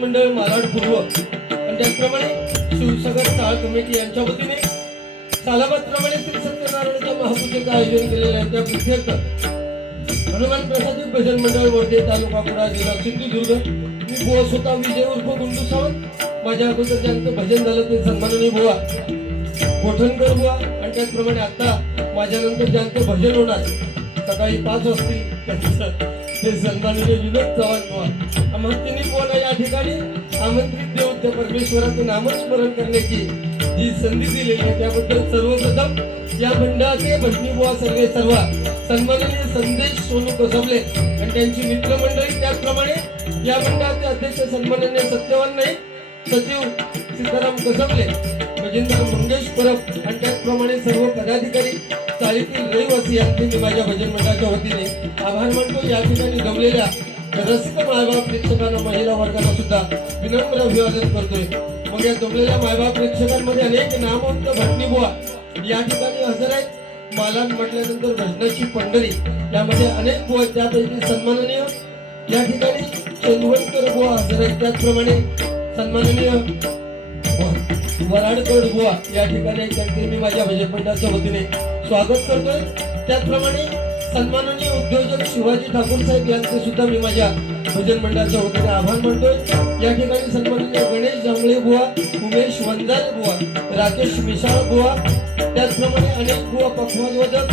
मंडळ मालाड पूर्व आणि त्याचप्रमाणे शिवसागर टाळ कमिटी यांच्या वतीने सालाबादप्रमाणे श्री सत्यनारायणाच्या महापूजेचं आयोजन केलेलं आहे. त्या प्रीत्यर्थ हनुमान प्रसादी भजन मंडळ वर्धे तालुका कुडाळ जिल्हा सिंधुदुर्ग. मी बुवा स्वतः विजय उर्फ गुंडू सावंत. माझ्या अगोदर ज्यांचं भजन झालं ते सन्माननीय बुवा गोठणकर बुवा आणि त्याचप्रमाणे आता माझ्यानंतर ज्यांचं भजन होणार सकाळी 5 वाजता ते सन्माननीय विनोद चव्हाण बुवा. आम्हाला बुवाला या ठिकाणी आमंत्रित देऊन त्या परमेश्वराचं नामस्मरण करण्याची जी संधी दिलेली आहे त्याबद्दल सर्वप्रथम या मंडळाचे भजनी बुवा सर्व सन्माननीय संदेश सोनू कसबले आणि त्यांची मित्रमंडळी, त्याचप्रमाणे या मंडळाचे अध्यक्ष सन्माननीय सत्यवान नाईक, सचिव सीताराम कसबले, मजेंद्र मंगेश परब आणि त्याचप्रमाणे सर्व पदाधिकारी चाळीतील रहिवासी यांचे मी माझ्या भजन मंडळाच्या वतीने आभार मानतो. या ठिकाणी जमलेल्या रसिक मायबाप प्रेक्षकांना, महिला वर्गाला सुद्धा विनम्र अभिवादन करतोय. मग या जमलेल्या मायबाप प्रेक्षकांमध्ये अनेक नामवंत भजनी बुवा या ठिकाणी हजर आहेत. मालाड म्हटल्यानंतर भजनाची पंढरी यामध्ये अनेक बुवा, त्यापैकी सन्माननीय या ठिकाणी चंदवडकर बुवा हजर आहेत. त्याचप्रमाणे सन्माननीय वराडकर बुवा या ठिकाणी त्यांचे मी माझ्या भजन मंडळाच्या वतीने स्वागत करतोय. त्याचप्रमाणे सन्माननीय उद्योजक शिवाजी ठाकूर साहेब यांचे सुद्धा मी माझ्या भजन मंडळाच्या वतीने आभार मानतोय। या ठिकाणी सन्माननीय गणेश जांभळे बुवा, उमेश वंजारे बुवा, राकेश मिसाळ बुवा, त्याचप्रमाणे अनेक बुवा पक्षवादक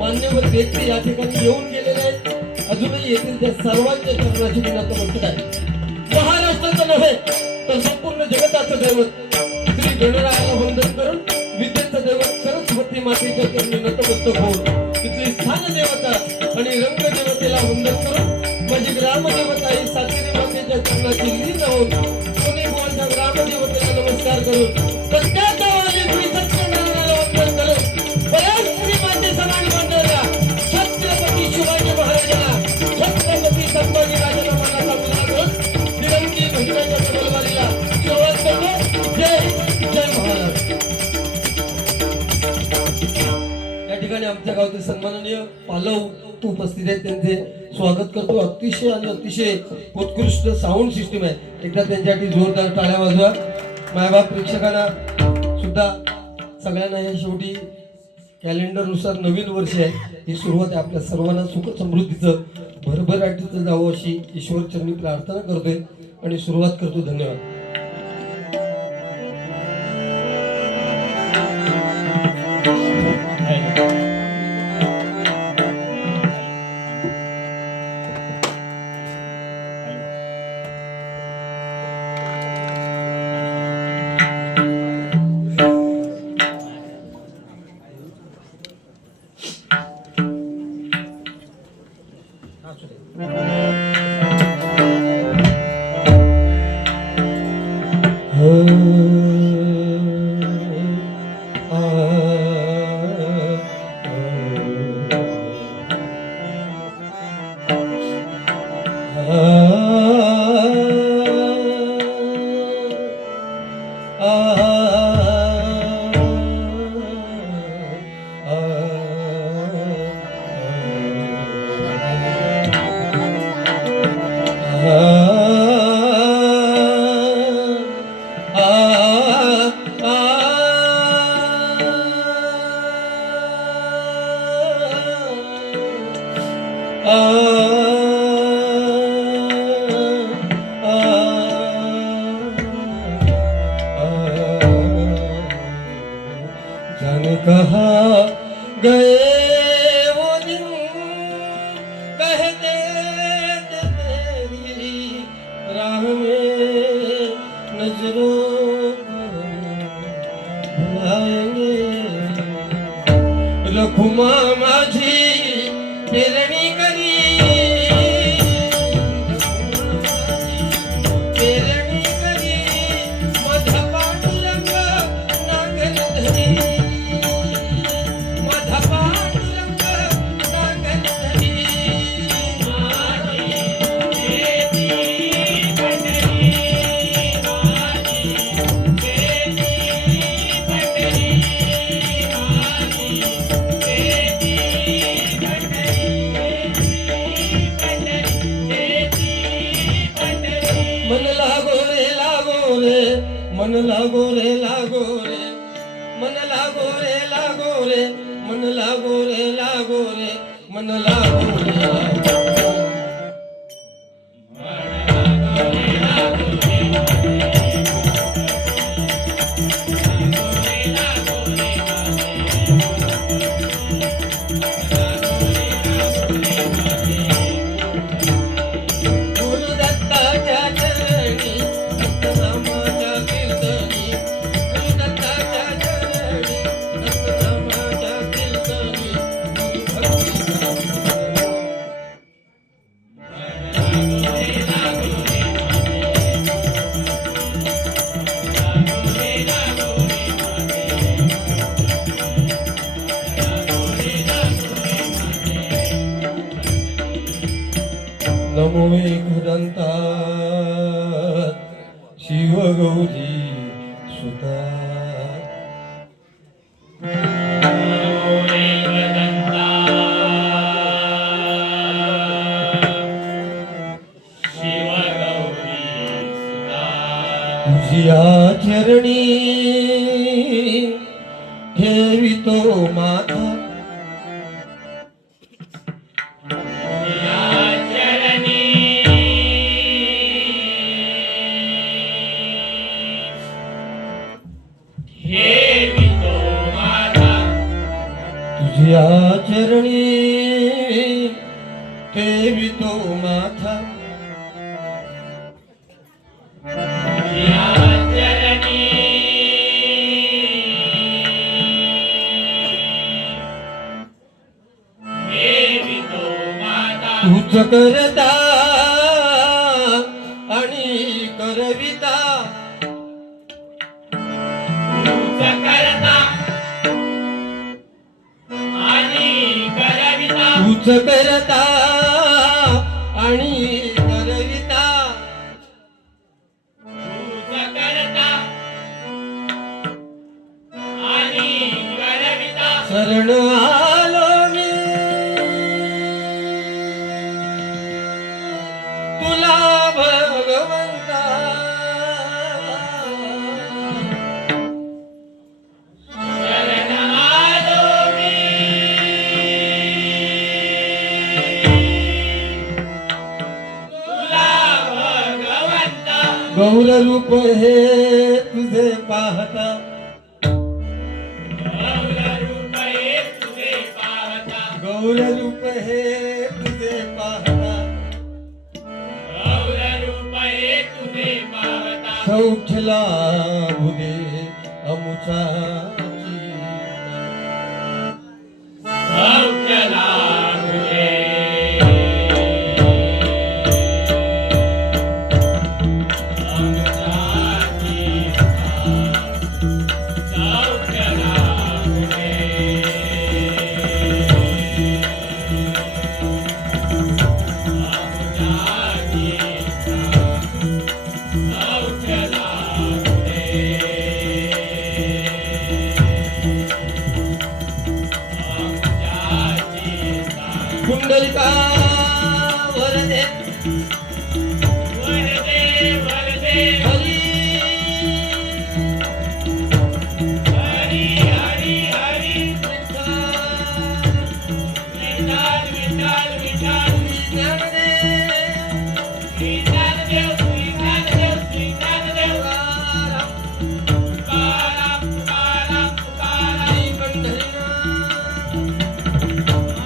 मान्यवर व्यक्ती या ठिकाणी येऊन गेलेले आहेत। अजूनही येथील त्या सर्वांच्या चरणाची मी नतमस्तक आहे। महाराष्ट्राचं नव्हे तर संपूर्ण जगताचं दैवत श्री गणरायाला वंदन करून विद्येचं दैवत सरस्वती मातेच्या चरणी नतमस्तक होऊन तिथली स्थान देवता आणि रंग देवतेला वंदन करून माझी ग्रामदेवता ही सातेरी मातेच्या चरणाची लीन होऊन पुणे बुवांच्या ग्रामदेवतेला नमस्कार करून सत्याचा वाली श्री सत्यनारायणाला वंदन करून बऱ्याच श्री माते समान मानणाऱ्या छत्रपती शिवाजी महाराजांना छत्रपती संभाजी राजांना मनाचा मुलगा करून निरंगी भजनाच्या तलवारीला सुरुवात करतो। जय महाराज। या ठिकाणी आमच्या गावचे सन्माननीय पालव उपस्थित आहेत, त्यांचे स्वागत करतो। अतिशय उत्कृष्ट साऊंड सिस्टीम आहे, एकदा त्यांच्यासाठी जोरदार टाळ्या वाजवा। मायबाप प्रेक्षकांना सुद्धा सगळ्यांना या शेवटी कॅलेंडरनुसार नवीन वर्ष आहे, ही सुरुवात आहे। आपल्या सर्वांना सुख समृद्धीचं भरभराटीचं जावं अशी ईश्वरचरणी प्रार्थना करतोय आणि सुरुवात करतो। धन्यवाद। जाने कहाँ गए वो दिन कहते थे तेरी राह में नजरों को भुलाएंगे। रखुमा माझी पेरणी करी मन लागो रे लागो रे, मन लागो रे लागो रे, मन लागो रे लागो रे, मन लागो रे लागो रे। नमो एकदंता शिव गौरी सुता। तुझिया चरणी ठेवितो माथा, ठेवितो माथा तूच करता आणि करविता तूच करता आणि करविता तूच करता आणि करविता तूच करता आणि करविता शरण आलो मी तुला भगवंता शरण आलो मी तुला भगवंता गौर रूप हे तुझे पाहता गौररूप हे तुझे पाहता गौर रूप हे तुझे पाहता गौररूप हे तुझे पाहता सौख्यला भुगे अमुचाची सौख्य लाभुदे आमच्याची सौख्य लाभुदे आमच्याची सौख्य लाभुदे आमच्याची कुंडलिका वरदे वरदे वरदे हरी हरी हरी हरी विठाल विठाल विठाल ज्ञानदेव श्रीज्ञानदेव श्रीज्ञानदेव श्रीज्ञानदेव तुकाराम तुकाराम तुकाराम पंढरीनाथ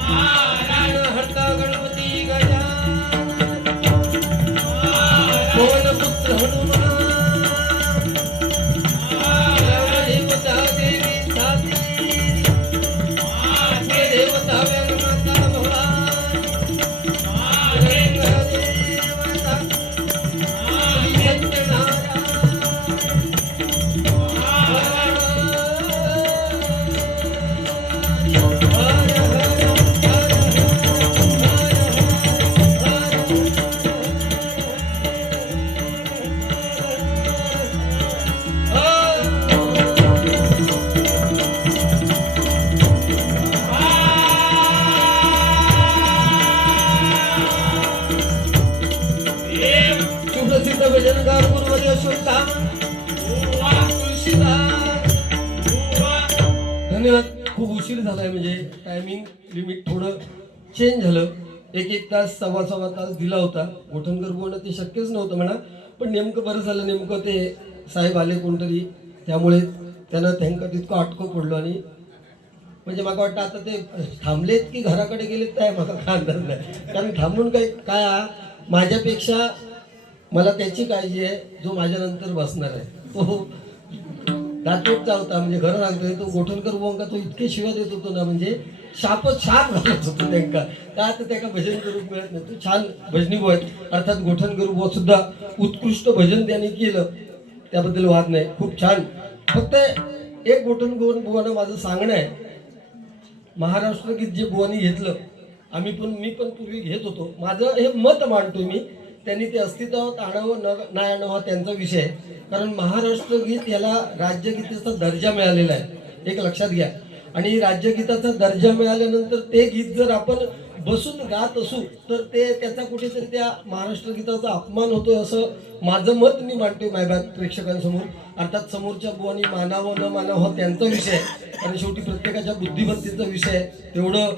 महाराज हरता गणपती गजानन महाराज पवनपुत्र हनुमान देवता देवी साती देवता व्यंगमाता भवानी देवता सुप्रसिद्ध भजनकार गुरुवर्य अशोकधाम तुळशीदास धन्यवाद. खूप उशीर झालाय म्हणजे टायमिंग लिमिट थोडं चेंज झालं. एक तास सव्वा तास दिला होता. गोठणकर बोलणं ते शक्यच नव्हतं म्हणा, पण नेमकं बरं झालं, नेमकं ते साहेब आले कोणतरी, त्यामुळे त्यांना त्यांना तितकं अटकं पडलो. आणि म्हणजे मला वाटतं आता ते थांबलेत की घराकडे गेलेत काय मला काय अंदाज नाही. कारण थांबून काय माझ्यापेक्षा मला त्याची काळजी आहे जो माझ्यानंतर बसणार आहे. तो दातोटचा होता, म्हणजे घरं सांगतोय तो गोठणकर बोंगा, तो इतके शिव्या देत होतो ना, म्हणजे शाप घालत होतो त्यांना. का आता त्याला भजन करू मिळत नाही. तो छान भजनी बुवा आहेत, अर्थात गोठणकर बुवा सुद्धा उत्कृष्ट भजन त्यांनी केलं, त्याबद्दल वाद नाही. खूप छान. फक्त एक गोठणकर बुवानं माझं सांगणं आहे, महाराष्ट्र गीत जे बुवानी घेतलं, मी पण पूर्वी घेत होतो. माझं हे मत मांडतोय मी, त्यांनी ते अस्तित्वात आणावं नाही आणावं हा त्यांचा विषय आहे. कारण महाराष्ट्र गीत याला राज्यगीताचा दर्जा मिळालेला आहे, एक लक्षात घ्या. आणि राज्यगीताचा दर्जा मिळाल्यानंतर ते गीत जर आपण बसून गात असू तर ते त्याचा कुठेतरी त्या महाराष्ट्र गीताचा अपमान होतोय असं माझं मत मी मांडतोय माझ्या प्रेक्षकांसमोर. अर्थात समोरच्या बुवानी मानावं न मानावं हा त्यांचा विषय आहे, कारण शेवटी प्रत्येकाच्या बुद्धिमत्तेचा विषय आहे. तेवढं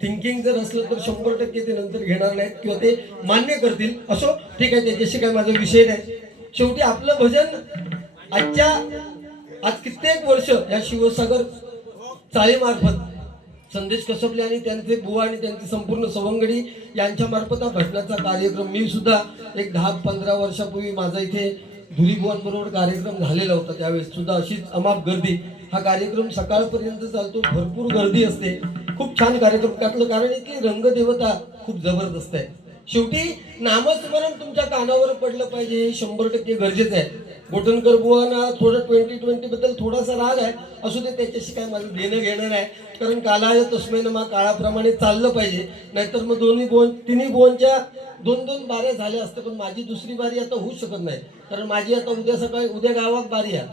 थिंकिंग जर असलं तर 100% ते नंतर घेणार नाहीत किंवा ते मान्य करतील. असो, ठीक आहे, त्याच्याशी काय माझा विषय नाही. शेवटी आपलं भजन आज कित्येक वर्ष या शिवसागर चाळीमार्फत संदेश कसबले आणि त्यांचे बुवा आणि त्यांची संपूर्ण सवंगडी यांच्या मार्फत हा भजनाचा कार्यक्रम मी सुद्धा एक 10-15 वर्षापूर्वी माझा इथे धुरीबुवांबरोबर कार्यक्रम झालेला होता. त्यावेळेस सुद्धा अशीच अमाप गर्दी. हा कार्यक्रम सकाळपर्यंत चालतो, भरपूर गर्दी असते. खूप छान कार्यक्रम त्यातलं कारण आहे की रंगदेवता खूप जबरदस्त आहे. शेवटी नामस्मरण तुमच्या कानावर पडलं पाहिजे हे 100% गरजेचं आहे. गोटनकर बुवांना थोडं 2020 बद्दल थोडासा राग आहे, असू दे, त्याच्याशी काय माझं देणं घेणं नाही. कारण कालाय तस्मै नमः, काळाप्रमाणे चाललं पाहिजे. नाहीतर मग तिन्ही बुवांच्या 2-2 बाऱ्या झाल्या असत्या, पण माझी दुसरी बारी आता होऊ शकत नाही. कारण माझी आता उद्या गावात बारी आहे.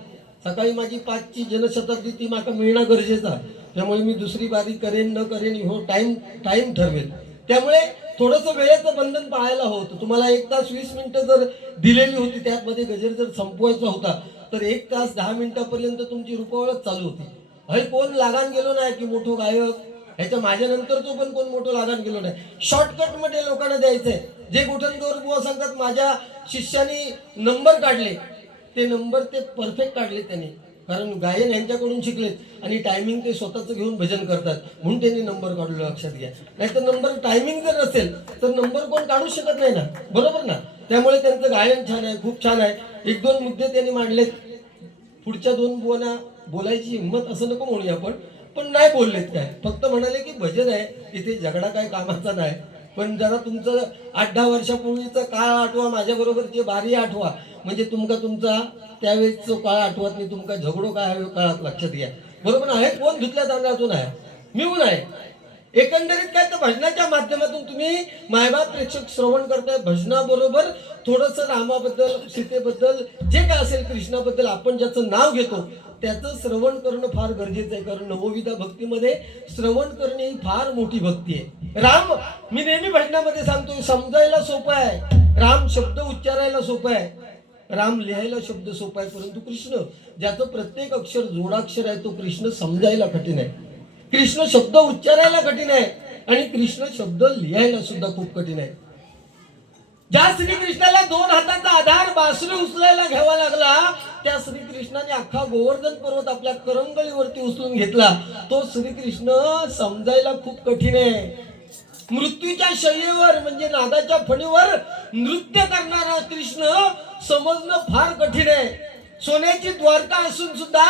सकाळी माझी 5ची जनशताब्दी ती माका मिळणं गरजेचं आहे. त्यामुळे मी दुसरी बारी करेन न करेन हो टाइम ठरवेल. त्यामुळे थोडंसं वेळेचं बंधन पाळायला होतं. तुम्हाला 1 तास 20 मिनिटं जर दिलेली होती, त्यामध्ये गजर जर संपवायचा होता तर 1 तास 10 मिनिटापर्यंत तुमची रुपवळच चालू होती. हे कोण लागान गेलो नाही की मोठो गायक, ह्याच्या माझ्यानंतरचं पण कोण मोठं लागान गेलो नाही. शॉर्टकट मध्ये लोकांना द्यायचंय. जे गोठणकर बुवा सांगतात माझ्या शिष्यानी नंबर काढले, ते नंबर ते परफेक्ट काढले त्यांनी, कारण गायन यांच्याकडून शिकलेत आणि टायमिंग ते स्वतःच घेऊन भजन करतात म्हणून त्यांनी नंबर काढलो. लक्षात घ्या. नाहीतर नंबर टायमिंग जर नसेल तर नंबर कोण काढू शकत नाही ना, बरोबर ना. त्यामुळे त्यांचं गायन छान आहे, खूप छान आहे. 1-2 मुद्दे त्यांनी मांडलेत. पुढच्या 2 बुवांना बोलायची हिंमत असं नको म्हणूया आपण, पण नाही बोललेत काय, फक्त म्हणाले की भजन आहे, इथे झगडा काय कामाचा नाही. पण जरा तुमचं 8-10 वर्षापूर्वीचा काळ आठवा, माझ्याबरोबरची बारी आठवा, म्हणजे तुमचा त्यावेळेसचा काळ आठवत नाही. तुमका झगडो काय आहे काळात लक्षात घ्या, बरोबर आहे. कोण धुतल्या तांदळातून आहे, मिळून आहे. एकंदरीत काय तर भजनाच्या माध्यमातून तुम्ही मायबाप प्रेक्षक श्रवण करताय. भजनाबरोबर थोडंसं रामाबद्दल, सीतेबद्दल, जे काय असेल कृष्णाबद्दल आपण ज्याचं नाव घेतो त्याचं श्रवण करणं फार गरजेचं आहे. कारण नवविधा भक्तीमध्ये श्रवण करणे ही फार मोठी भक्ती आहे. राम, मी नेहमी भजनामध्ये सांगतोय, समजायला सोपं आहे, राम शब्द उच्चारायला सोपं आहे, राम लिहायला शब्द सोपा आहे, परंतु कृष्ण ज्याचं प्रत्येक अक्षर जोडाक्षर आहे तो कृष्ण समजायला कठीण आहे. कृष्ण शब्द उच्चारायला कठीण आहे आणि कृष्ण शब्द लिहायला सुद्धा खूप कठीण आहे. ज्या श्रीकृष्णाला 2 हाताचा आधार बासरी उचलायला घ्यावा लागला, त्या श्रीकृष्णाने अख्खा गोवर्धन पर्वत आपल्या करंगळीवरती उचलून घेतला. तो श्रीकृष्ण समजायला खूप कठीण आहे. मृत्यूच्या शय्येवर म्हणजे नादाच्या फणीवर नृत्य करणारा कृष्ण समजणं फार कठीण आहे. सोन्याची द्वारका असून सुद्धा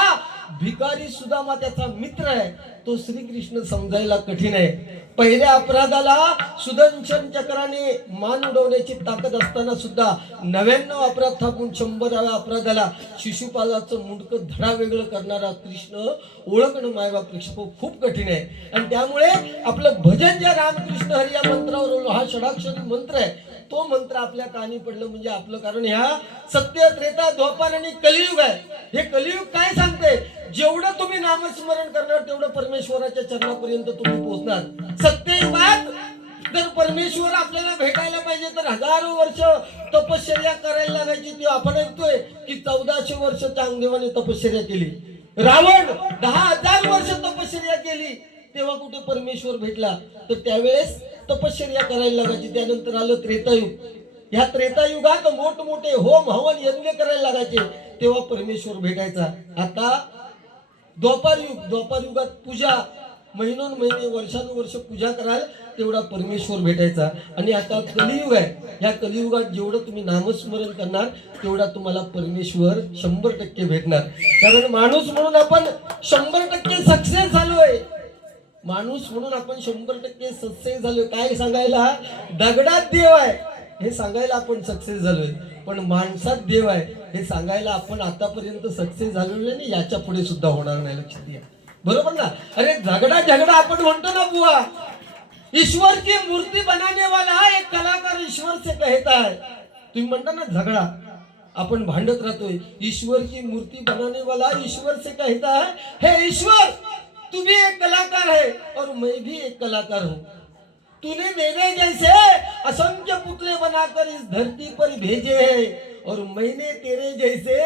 भिकारी सुदामा त्याचा मित्र आहे, तो श्रीकृष्ण समजायला कठीण आहे. पहिल्या अपराधाला सुदर्शन चक्राने मान उडवण्याची ताकद असताना सुद्धा 99 अपराध थापून 100व्या अपराधाला शिशुपालाचं मुंडकं धडा वेगळं करणारा कृष्ण ओळखणं मायबाप प्रेक्षक खूप कठीण आहे. आणि त्यामुळे आपलं भजन ज्या रामकृष्ण हरी या मंत्रावर, हा षडाक्षरी मंत्र आहे, तो मंत्र आपल्या कानी पडलं म्हणजे आपलं. कारण ह्या सत्य, त्रेता, द्वापार आणि कलियुग आहे. हे कलियुग काय सांगते, जेवढं तुम्ही नामस्मरण करणार तेवढं परमेश्वराच्या चरणापर्यंत तुम्ही पोहोचणार. सत्ययुगात जर परमेश्वर आपल्याला भेटायला पाहिजे तर हजारो वर्ष तपश्चर्या करायला लागायची. ती आपण ऐकतोय की 1400 वर्ष चांगदेवाने तपश्चर्या केली. रावण 10,000 वर्ष तपश्चर्या केली, तेव्हा कुठे परमेश्वर भेटला. तर त्यावेळेस तपश्चर्या करायला लागायची. त्यानंतर आलं त्रेतायुग. ह्या त्रेतायुगात मोठमोठे होम हवन यज्ञ करायला लागायचे, तेव्हा परमेश्वर भेटायचा. आता द्वापार युगात पूजा, महिनोन्महिने वर्षानुवर्ष पूजा कराल तेवढा परमेश्वर भेटायचा. आणि आता कलियुग आहे. ह्या कलियुगात जेवढं तुम्ही नामस्मरण करणार तेवढा तुम्हाला परमेश्वर 100% भेटणार. कारण माणूस म्हणून आपण 100% सक्सेस झालोय. माणूस म्हणून आपण 100% सक्सेस झालोय. काय सांगायला, दगडात देव आहे हे सांगायला आपण सक्सेस झालोय, पण माणसात देव आहे हे सांगायला आपण आतापर्यंत सक्सेस झालेलो नाही, याच्या पुढे सुद्धा होणार नाही. लक्षात घ्या, बरोबर ना. अरे झगडा आपण म्हणतो ना बुवा, ईश्वर की मूर्ती बनाने वाला एक कलाकार ईश्वर से कहता है. तुम्ही म्हणता ना झगडा, आपण भांडत राहतोय. ईश्वर की मूर्ती बनाने वाला ईश्वर से कहता है, हे ईश्वर तू भी एक कलाकार है और मैं भी एक कलाकार हूँ. तूने मेरे जैसे असंख्य पुतले बनाकर इस धरती पर भेजे हैं और मैंने तेरे जैसे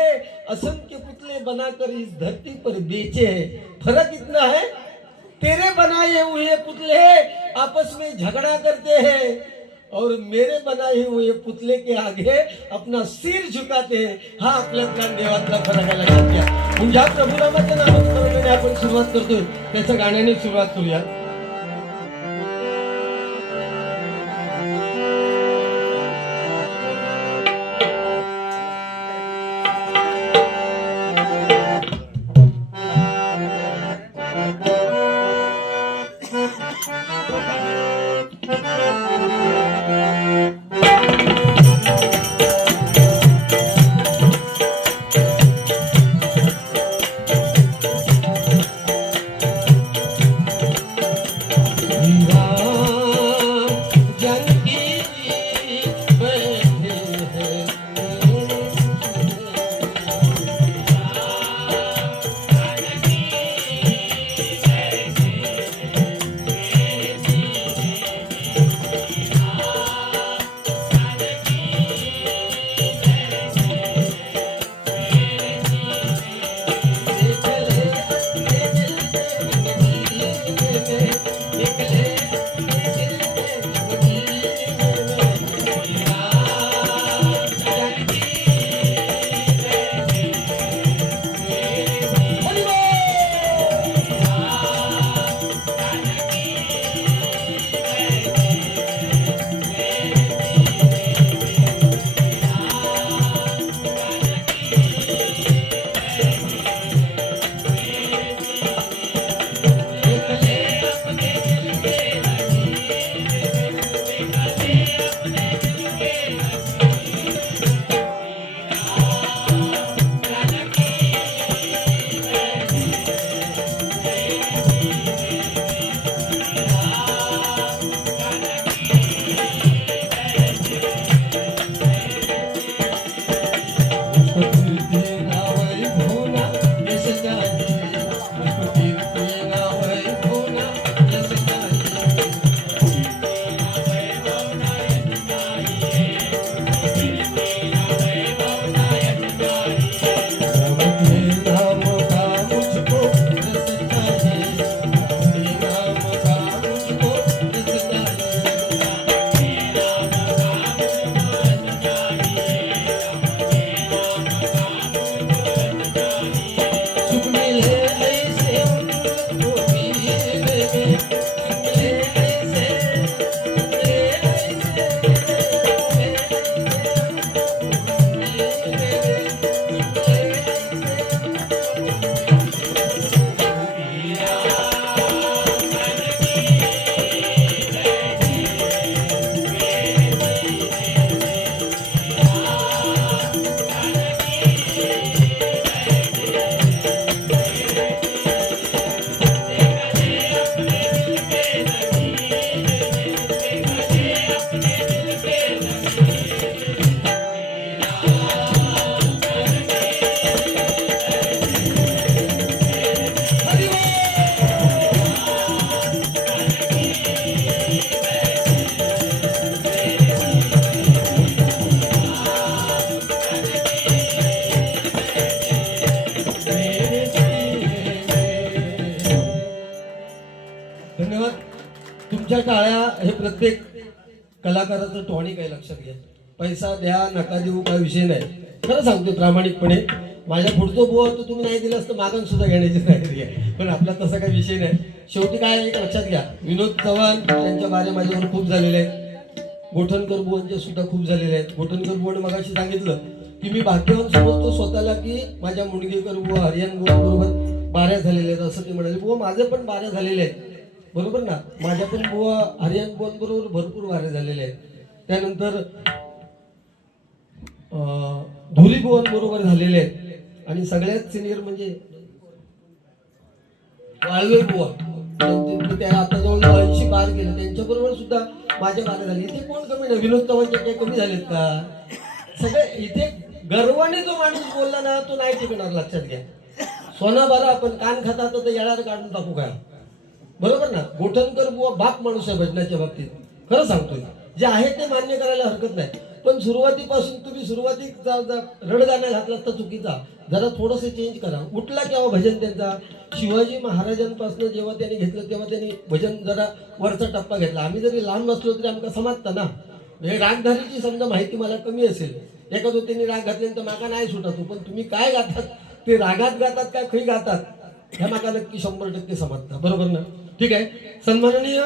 असंख्य पुतले बनाकर इस धरती पर बेचे हैं. फर्क इतना है, तेरे बनाए हुए पुतले आपस में झगड़ा करते हैं और मेरे बनाए हुए पुतले के आगे अपना सिर झुकाते हैं. हा आपल्यातला देवातला फरक आहे. लक्षात घ्या. ज्या प्रभू रामाच्या नामस्मरणाने आपण सुरुवात करतोय त्याच्या गाण्याने सुरुवात करूया. प्रत्येक कलाकाराचं टॉनिक आहे, लक्षात घ्या. पैसा द्या नका देऊ काय विषय नाही. खरं सांगतो प्रामाणिकपणे, माझ्या पुढचं बुवा तर तुम्ही नाही दिलं असतं मागून सुद्धा घेण्याची तयारी आहे, पण आपला तसा काही विषय नाही. शेवटी काय आहे, एक लक्षात घ्या, विनोद चव्हाण त्यांच्या बारे माझ्यावर खूप झालेले आहेत, गोठणकर बुवांचे सुद्धा खूप झालेले आहेत. गोठणकर बुवाने मगाशी सांगितलं की मी भाग्यवान समजतो स्वतःला की माझ्या मुंडगेकर बुवा हरियाण बुवा बरोबर बाऱ्या झालेल्या आहेत, असं ते म्हणाले. बुवा माझे पण बाऱ्या झालेले आहेत, बरोबर ना, माझ्या पण बुवा हरियाण बुवांबरोबर भरपूर बाऱ्या झालेले आहेत. त्यानंतर धुली बुवांबरोबर झालेले आहेत आणि सगळ्यात सिनियर म्हणजे वाळवे बुवा, त्या आता जवळ 80 पार केले, त्यांच्याबरोबर सुद्धा माझ्या बाऱ्या झाली. इथे कोण कमी नाही, विनोद चव्हाणचे काही कमी झालेत का? सगळे इथे गर्वाने जो माणूस बोलला ना तो नाही टिकणार, लक्षात घ्या. सोना बारा आपण कान खाता तर येणार काढून टाकू काय, बरोबर ना. गोठणकर बुवा बाप माणूस आहे भजनाच्या बाबतीत, खरं सांगतोय. जे आहे ते मान्य करायला हरकत नाही, पण सुरुवातीपासून तुम्ही सुरुवातीचा रडगाणं घातला तर चुकीचा, जरा थोडंसं चेंज करा. उठला केव्हा भजन त्यांचा, शिवाजी महाराजांपासून जेव्हा त्यांनी घेतलं तेव्हा त्यांनी भजन जरा वरचा टप्पा घेतला. आम्ही जरी लहान नसलो तरी आमका समजतं ना, म्हणजे रागधारीची समजा माहिती मला कमी असेल, एखादं त्यांनी राग घातल्यानंतर माका नाही सुटतो, पण तुम्ही काय गातात ते रागात गातात काय खरी गातात ह्या माका नक्की 100% समजतं, बरोबर ना. ठीक आहे. सन्माननीय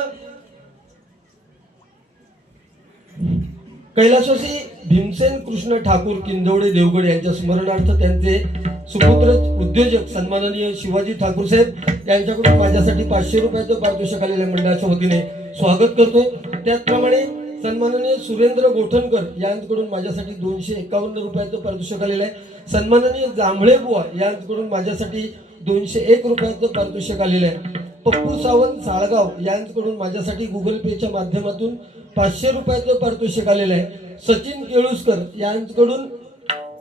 कैलासवासी भीमसेन कृष्ण ठाकूर किंदवडे देवगड यांच्या स्मरणार्थ त्यांचे सुपुत्र उद्योजक सन्माननीय शिवाजी ठाकूर साहेब यांच्याकडून माझ्यासाठी 500 रुपयाचं पारितोषिक आलेल्या मंडळाच्या वतीने स्वागत करतो. त्याचप्रमाणे सन्माननीय सुरेंद्र गोठणकर यांच्याकडून माझ्यासाठी 251 रुपयाचं पारितोषिक आलेलं आहे. सन्माननीय जांभळे बुवा यांच्याकडून माझ्यासाठी 201 रुपयाचं पारितोषिक आलेलं आहे. पप्पू सावंत साळगाव यांच्याकडून माझ्यासाठी गुगल पेच्या माध्यमातून 500 रुपयाचं पारितोषिक आलेलं आहे. सचिन केळुसकर यांच्याकडून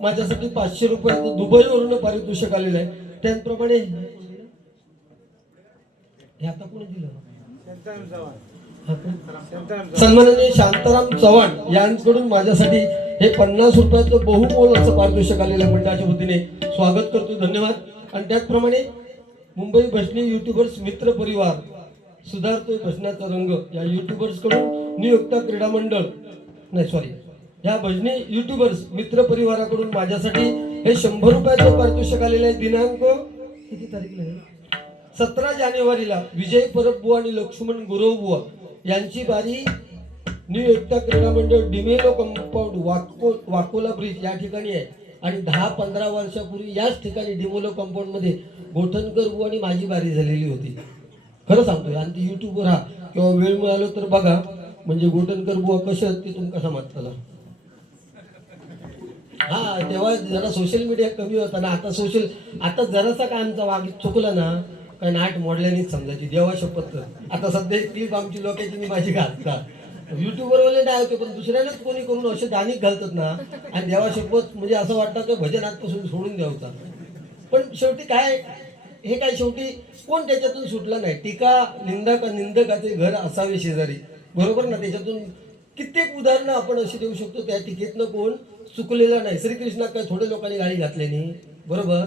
माझ्यासाठी 500 रुपयाचं दुबईवरून पारितोषिक आलेलं आहे. त्याचप्रमाणे हे आता कोणी दिलं, सन्माननीय शांताराम चव्हाण यांच्याकडून माझ्यासाठी हे 50 रुपयाचं बहुमोल असं पारितोषिक आलेल्या मंडळाच्या वतीने स्वागत करतो, धन्यवाद. आणि त्याचप्रमाणे मुंबई भजनी युट्यूबर्स मित्र परिवार सुधारतोय भजनाचा रंग या युट्यूबर्स कडून नियुक्त क्रीडा मंडळ या भजनी युट्यूबर्स मित्र परिवाराकडून माझ्यासाठी हे 100 रुपयाचं पारितोषिक आलेलं आहे. दिनांक किती तारीखला आहे, 17 जानेवारीला विजय परब बुवा आणि लक्ष्मण गुरव बुवा यांची बारी न्यू एकता क्रीडा मंडळ डिमेलो कंपाऊंड वाकोला ब्रिज या ठिकाणी आहे. आणि 10-15 वर्षापूर्वी याच ठिकाणी डिमोलो कंपाऊंड मध्ये गोठणकर बुवा आणि माझी बारी झालेली होती, खरं सांगतोय. आणि ती युट्यूबवर हा किंवा वेळ मिळालो तर बघा, म्हणजे गोठणकर बुवा कसे आहेत ते तुमका समजतं. हा तेव्हा जरा सोशल मीडिया कमी होता ना, आता जरासा काय आमचा वाग चुकला ना काय नाट मोडल्यानेच समजायची, देवा शपथ. आता सध्या क्लिप आमची लोकांची मी माझी घालता युट्यूबवर वाले नाही होते, पण दुसऱ्यालाच कोणी करून असे दानिक घालतात ना, आणि देवा शपथ म्हणजे असं वाटतं की भजन आजपासून सोडून द्यावचा. पण शेवटी काय हे काय शेवटी कोण त्याच्यातून सुटला नाही. टीका निंदकाचे घर असावे शेजारी, बरोबर ना. त्याच्यातून कित्येक उदाहरणं आपण अशी देऊ शकतो, त्या टीकेतनं कोण चुकलेला नाही. श्रीकृष्णा काय थोडे लोकांनी गाडी घातल्याने, बरोबर.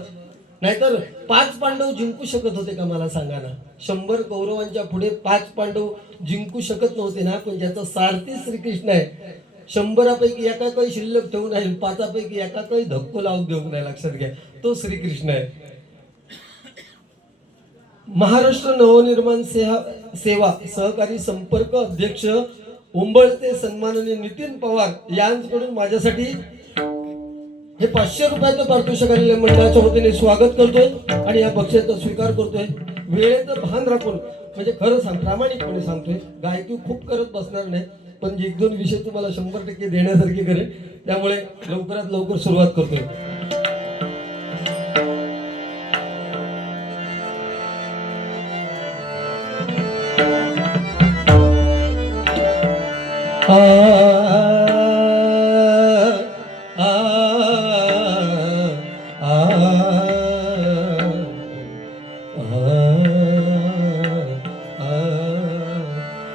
नाहीतर 5 पांडव जिंकू शकत होते का मला सांगा ना. 100 कौरवांच्या पुढे 5 पांडव जिंकू शकत नव्हते ना, पण ज्याचा सारथी श्रीकृष्ण आहे. 100 पैकी एका काही शिल्लक ठेवून राहील, 5 पैकी एका काही धक्को लावून देऊ नाही, लक्षात घ्या, तो श्रीकृष्ण आहे. महाराष्ट्र नवनिर्माण सेवा सहकारी संपर्क अध्यक्ष उंबळते सन्माननीय नितीन पवार यांच्याकडून माझ्यासाठी हे 500 रुपयाचं पारितोषिक आलेल्या मंडळाच्या वतीने स्वागत करतोय आणि या बक्षिसाचा स्वीकार करतोय. वेळेचं भान राखून, म्हणजे खरं प्रामाणिकपणे सांगतोय, गायकी खूप करत बसणार नाही, पण 1-2 विषय तुम्हाला 100% देण्यासारखे करेल, त्यामुळे लवकरात लवकर सुरुवात करतोय.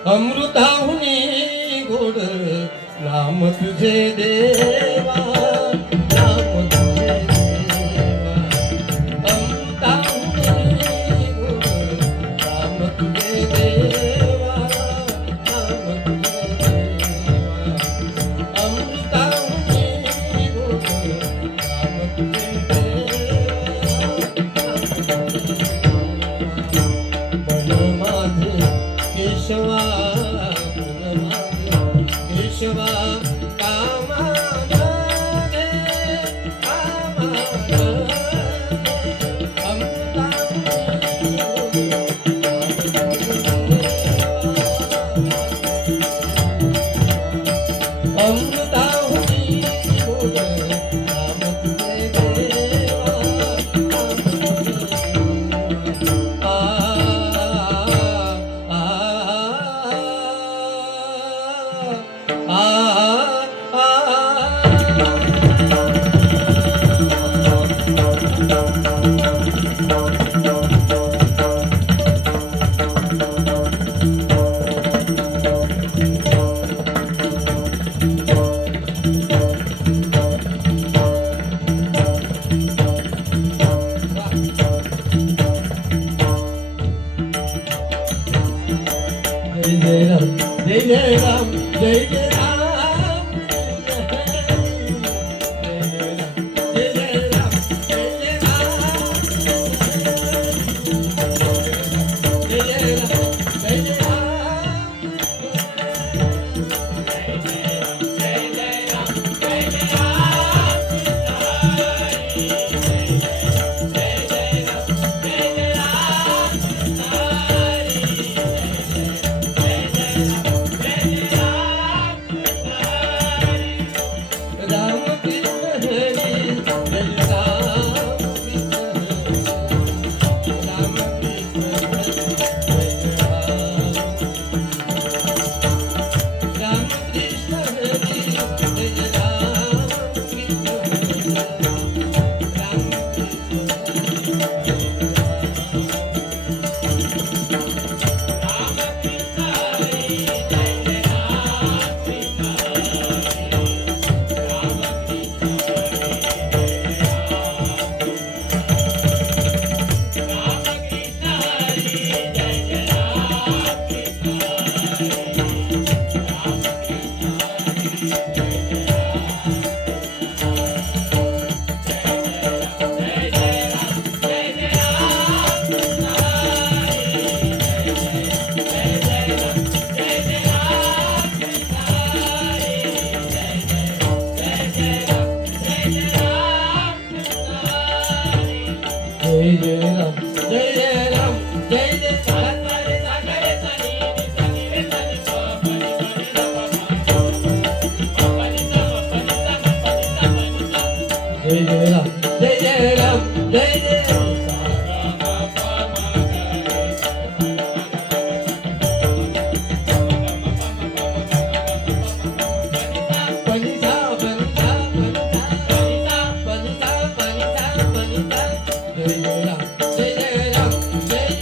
अमृताहुनी गोड नाम तुझे देवा, नाम तुझे देवा. अमृताहुनी गोड नाम तुझे देवा, नाम तुझे जय जय राम जय जय राम जय जय राम जय जय राम जय जय राम जय जय राम कृष्ण हरी जय राम कृष्ण राम कृष्ण हरी राम कृष्ण हरी जय राम कृष्ण राम जय जय राम जय जय राम जय जय सागरे सागरे सनी सनी रे सनी जय जय राम जय जय राम जय जय पनिसा पनिसा पनिसा पनिसा पनिसा पनिसा जय जय राम जय जय राम जय जय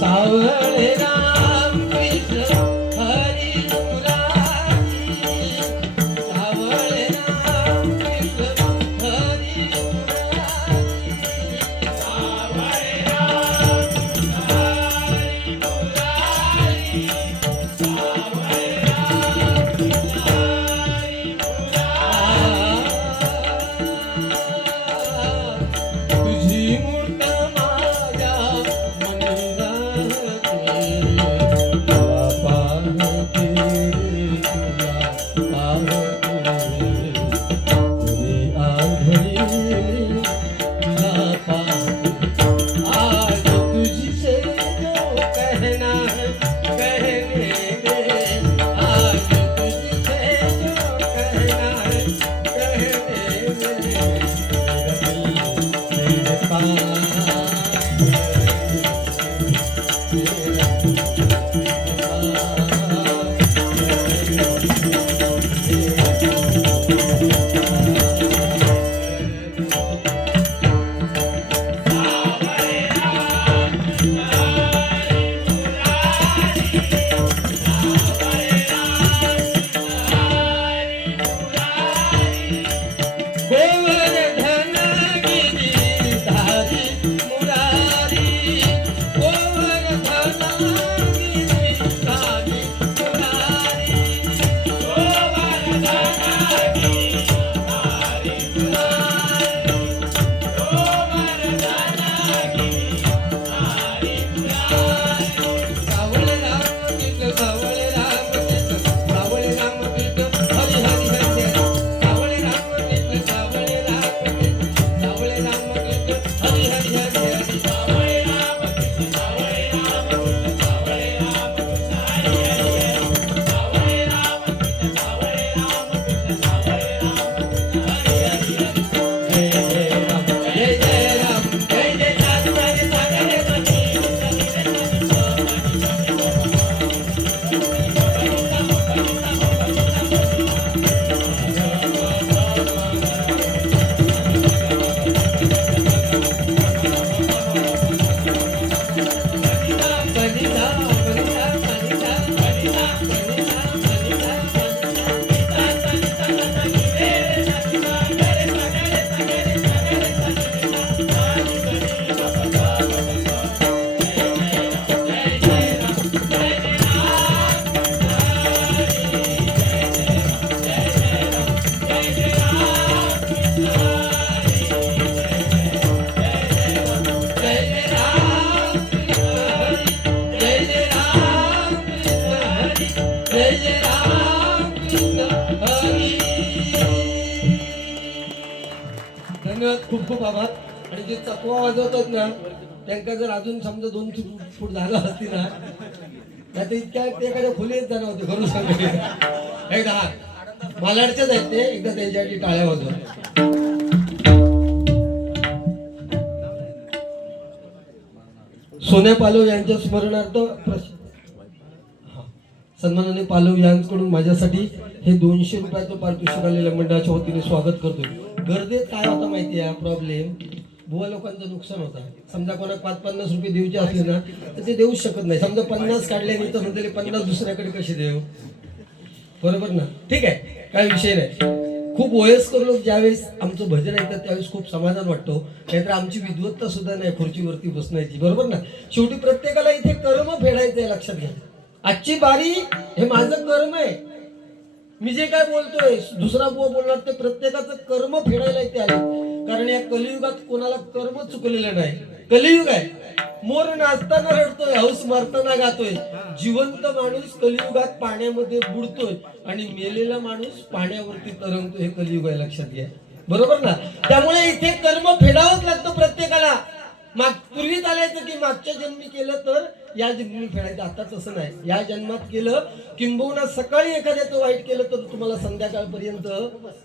सावळे राम कृष्ण हरी मुरारी सावळे राम कृष्ण हरी मुरारी सावळे राम हरी मुरारी सावळे राम हरी मुरारी तुझी मूर्त माझ्या आज तुझसे जो कहना है कहने दे आज तुझसे जो कहना है कहने दे मेरा दिल तेरे पास गोवर्धन धन्यवाद, खूप खूप आभार. आणि जे चकवा वाजवतात ना त्यांना जर अजून समजा 2 फूट झाला असती ना नाही तर इतक्या ते एखाद्या खोलीत जाणार होते खरं सांगते. एकदा मालाडचेच आहेत ते, एकदा त्यांच्यासाठी टाळ्या वाजवा. सोन्या पालव यांच्या स्मरणार्थ सन्माननीय पालव यांकडून माझ्यासाठी हे 200 रुपयाचं पारितोषिक आलेल्या मंडळाच्या वतीने स्वागत करतोय. गर्दीत काय होता माहिती आहे प्रॉब्लेम, बुवा लोकांचं नुकसान होतं. समजा कोणा 5-50 रुपये देऊचे असले ना तर ते देऊच शकत नाही. समजा 50 काढले नाही तर म्हणते 50 दुसऱ्याकडे कसे देऊ, बरोबर ना. ठीक आहे, काय विषय नाही. खूप वयस्कर लोक ज्यावेळेस आमचं भजन ऐकतात त्यावेळेस खूप समाधान वाटतो. नाहीतर आमची विद्वत्ता सुद्धा नाही खुर्चीवरती बसण्याची, बरोबर ना. शेवटी प्रत्येकाला इथे कर्म फेडायचं आहे, लक्षात घ्या. आजची बारी हे माझं कर्म आहे. मी जे काय बोलतोय दुसरा बुवा बोलणार ते प्रत्येकाचं कर्म फेडायला इथे आले. कारण या कलियुगात कोणाला कर्म चुकलेलं नाही. कलियुग आहे. मोर नाचताना रडतोय, हौस मारताना गातोय. जिवंत माणूस कलियुगात पाण्यामध्ये बुडतोय आणि मेलेला माणूस पाण्यावरती तरंगतोय. हे कलियुग आहे, लक्षात घ्या, बरोबर ना. त्यामुळे इथे कर्म फेडावंच लागतं प्रत्येकाला. पूर्वी चालायचं की मागच्या जन्मी केलं तर या जन्मी फेडायचं. आता तसं नाही. या जन्मात केलं किंबहुना सकाळी एखाद्याचं वाईट केलं तर तुम्हाला संध्याकाळपर्यंत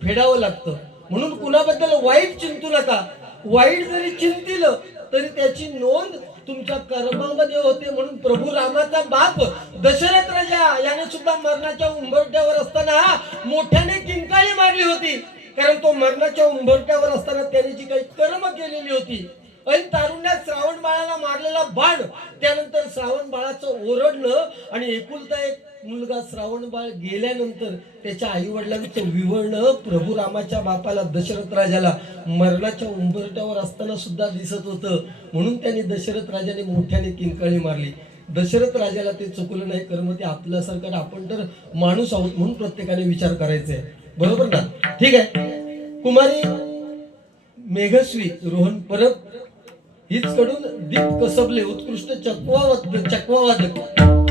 फेडावं लागतं. म्हणून कुणाबद्दल वाईट चिंतू नका. वाईट जरी चिंतिलं तरी त्याची नोंद तुमच्या कर्मामध्ये होते. म्हणून प्रभू रामाचा बाप दशरथ राजा याने सुद्धा मरणाच्या उंबरठ्यावर असताना मोठ्याने किंकाळी मारली होती. कारण तो मरणाच्या उंबरठ्यावर असताना त्याने जी काही कर्म केलेली होती. आणि तारुण्यात श्रावण बाळाला मारलेला बाण, त्यानंतर श्रावण बाळाचं ओरडणं आणि एकुलता एक मुलगा श्रावण बाळ गेल्यानंतर त्याच्या आई वडिलांचं विवळणं प्रभू रामाच्या बापाला दशरथ राजाला मरणाच्या उंबरठ्यावर असताना सुद्धा दिसत होतं. म्हणून त्यांनी दशरथ राजाने मोठ्याने किंकाळी मारली. दशरथ राजाला ते चुकलं नाही कर्म, ते आपल्यासारखं. आपण तर माणूस आहोत म्हणून प्रत्येकाने विचार करायचा आहे, बरोबर ना. ठीक आहे. कुमारी मेघश्री रोहन परब हीच कडून दीप कसबले उत्कृष्ट चकवावादक,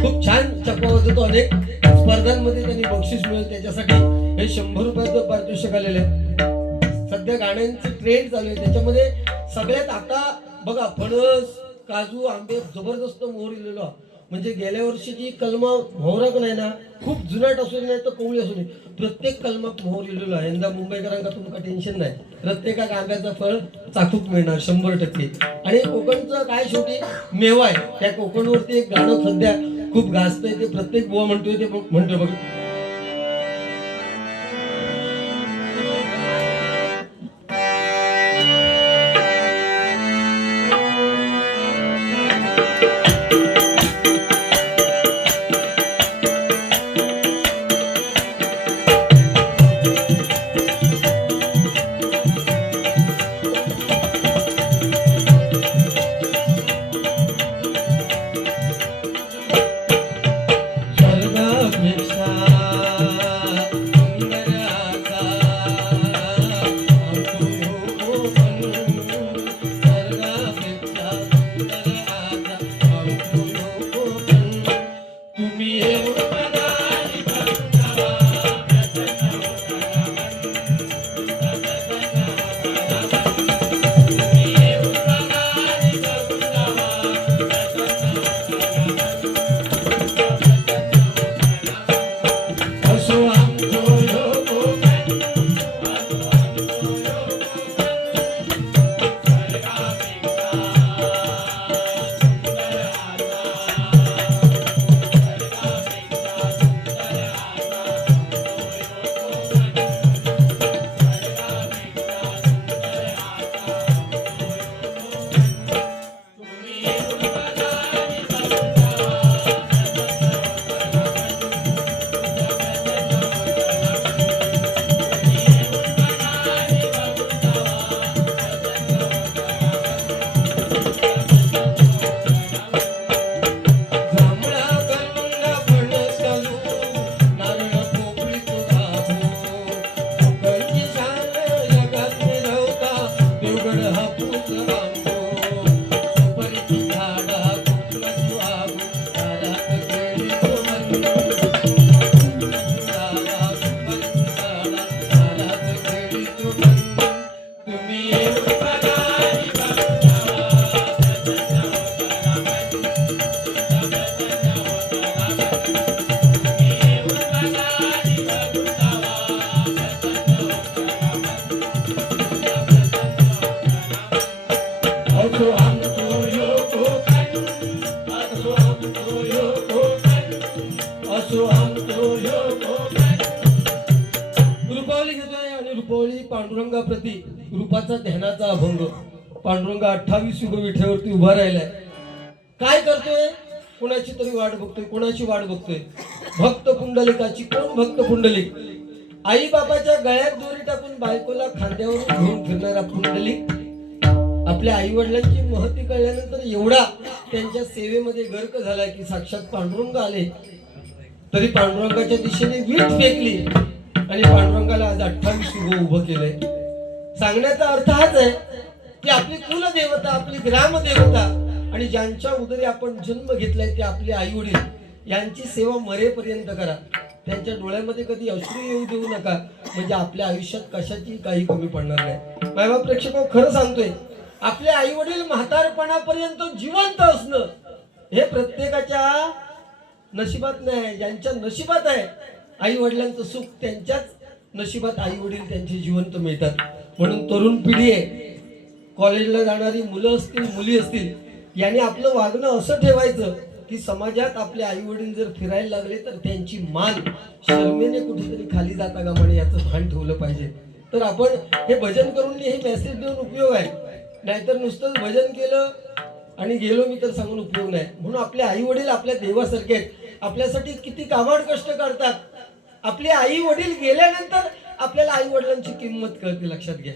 खूप छान चकवा वाजवतो. अनेक स्पर्धांमध्ये त्यांनी बक्षीस मिळेल. त्याच्यासाठी हे 100 रुपयाचं पारितोषिक आलेलं आहे. सध्या गाण्यांची ट्रेंड चालू आहे. त्याच्यामध्ये सगळ्यात आता बघा फणस, काजू, आंबे जबरदस्त मोहर लिहिलेला. म्हणजे गेल्या वर्षीची कलमा मोहरक नाही ना, खूप जुनाट असू नाही तर कोवळी असू नये, प्रत्येक कलमात मोहर लिहिलेला आहे. यंदा मुंबईकरांना तुमका टेन्शन नाही. प्रत्येकाक आंब्याचं फळ चाकूक मिळणार 100%. आणि कोकणचं काय शेवटी मेवा आहे. त्या कोकणवरती एक गाणं सध्या खूप गाजतंय, ते प्रत्येक बुवा म्हणतोय, ते म्हणतोय बघ. तुम्ही पांडुरंग 28 युग विठ्यावरती उभा राहिलाय. काय करतोय? कोणाची तरी वाट बघतोय. कोणाची वाट बघतोय? भक्त पुंडलिकाची. कोण भक्त पुंडलिक? आई बाबाच्या गळ्यात दोरी टाकून बायकोला खांद्यावर घेऊन फिरणारा पुंडलिक. आपल्या आई वडिलांची महती कळल्यानंतर एवढा त्यांच्या सेवेमध्ये गर्क झाला की साक्षात पांडुरंग आले तरी पांडुरंगाच्या दिशेने वीट फेकली आणि पांडुरंगाला आज 28 युग उभं केलंय. सांगण्याचा अर्थ हाच आहे की आपली कुलदेवता, आपली ग्रामदेवता आणि ज्यांच्या उदरी आपण जन्म घेतलाय ते आपले आई वडील यांची सेवा मरेपर्यंत करा. त्यांच्या डोळ्यामध्ये कधी अश्रू येऊ देऊ नका, म्हणजे आपल्या आयुष्यात कशाची काही कमी पडणार नाही. मायबाप प्रेक्षक खरं सांगतोय, आपले आई वडील म्हातारपणापर्यंत जिवंत असणं हे प्रत्येकाच्या नशिबात नाही. ज्यांच्या नशिबात आहे आई वडिलांचं सुख, त्यांच्याच नशिबात आई वडील त्यांचे जिवंत मिळतात. म्हणून तरुण पिढी आहे, कॉलेजला जाणारी मुलं असतील, मुली असतील, यांनी आपलं वागणं असं ठेवायचं की समाजात आपले आई वडील जर फिरायला लागले तर त्यांची मान शर्मेने कुठेतरी खाली जाता कामा नये याचं भान ठेवलं पाहिजे. तर आपण हे भजन करून हे मेसेज देऊन उपयोग आहे, नाहीतर नुसतंच भजन केलं आणि गेलो मी तर सांगून उपयोग नाही. म्हणून आपले आई वडील आपल्या देवासारखे आहेत. आपल्यासाठी किती काबाड कष्ट करतात. आपले आई वडील गेल्यानंतर आपल्याला आई वडिलांची किंमत कळते. लक्षात घ्या,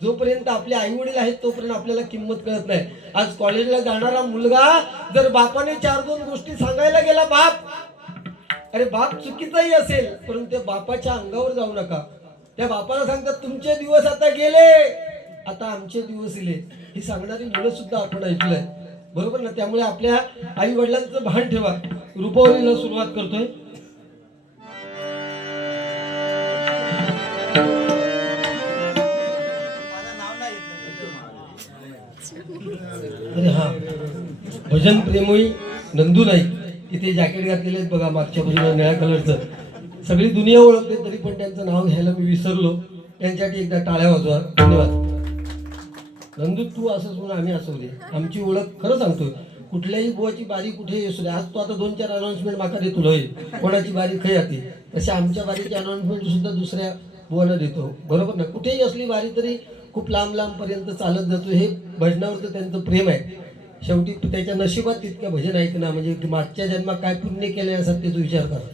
जोपर्यंत आपले आई वडील आहेत तोपर्यंत आपल्याला किंमत कळत नाही. आज कॉलेजला जाणारा मुलगा जर बापाने 4-2 गोष्टी सांगायला गेला, अरे बाप चुकीचाही असेल परंतु त्या बापाच्या अंगावर जाऊ नका. त्या बापाला सांगतात तुमचे दिवस आता गेले, आता आमचे दिवस येले. ही सांगणारी मुलं सुद्धा आपण ऐकलंय, बरोबर ना? त्यामुळे आपल्या आई वडिलांचं भान ठेवा. रूपावलीला सुरुवात करतोय. अरे हा, भजन प्रेमी नंदू नाईक इथे जॅकेट घातलेले आहेत बघा, मागच्या बाजूला निळ्या कलरचं. सगळी दुनिया ओळखते तरी पण त्यांचं नाव घ्यायला मी विसरलो. त्यांच्यासाठी एकदा टाळ्या वाजवा. धन्यवाद. नंदू तू असंच म्हणून आम्ही असू दे. आमची ओळख खरं सांगतोय, कुठल्याही बुवाची बारी कुठेही असू दे. आज तो आता 2-4 अनाउन्समेंट माका देतो होय, कोणाची बारी खय आती, तसे आमच्या बारीची अनाउन्समेंट सुद्धा दुसऱ्या बुवाला देतो, बरोबर ना? कुठेही असली बारी तरी खूप लांब पर्यंत चालत जातो. हे भजनावरचं त्यांचं प्रेम आहे. शेवटी त्याच्या नशिबात तितक्या भजन ऐकणं म्हणजे मागच्या जन्मात काय पुण्य केले असं ते विचार करा.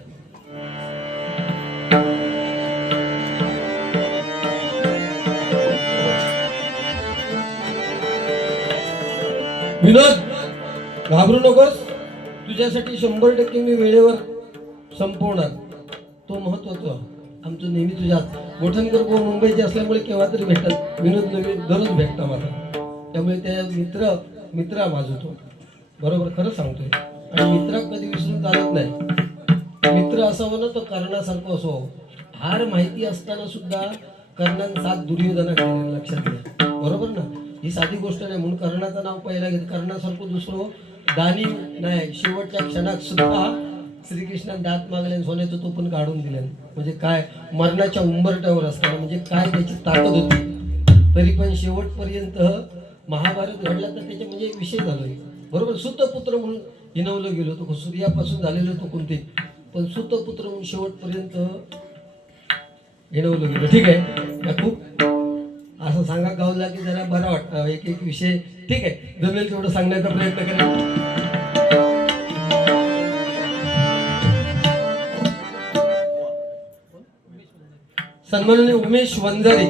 विनोद घाबरू नकोस, तुझ्यासाठी 100% मी वेळेवर संपवणार. तो महत्वाचा आमचं नेहमी तुझ्यात. गोठणकर भाऊ मुंबईचे असल्यामुळे केव्हा तरी भेटतात. विनोद नवीन दररोज भेटता मला, त्यामुळे त्या मित्र माझा तो, बरोबर खरं सांगतोय. आणि मित्राक कधी विसरून चालत नाही. मित्र असावं ना तर कर्णासारखं असावं. हार माहिती असताना सुद्धा कर्णाने 7 दुर्योधना केले, लक्षात घ्या, बरोबर ना? ही साधी गोष्ट नाही. म्हणून कर्णाचं नाव पहिला घेत. कर्णासारखं दुसरं दानी नाही. शेवटच्या क्षणात सुद्धा श्रीकृष्णाने दात मागल्याने सोन्याचं तो पण काढून दिल्याने, म्हणजे काय मरणाच्या उंबरट्यावर असताना म्हणजे काय त्याची ताकद होती. तरी पण शेवटपर्यंत महाभारत घडला तर त्याच्या म्हणजे एक विषय झाला, बरोबर? सुतपुत्र म्हणून हिनवलं गेलो तो, सूर्यापासून झालेलं तो कोणते, पण सुतपुत्र म्हणून शेवटपर्यंत हिनवलं गेलं. ठीक आहे, खूप असं सांगा गावला की जरा बरं वाटतं. एक विषय ठीक आहे, जमेल तेवढं सांगण्याचा प्रयत्न करेल. सन्माननीय उमेश वंजारे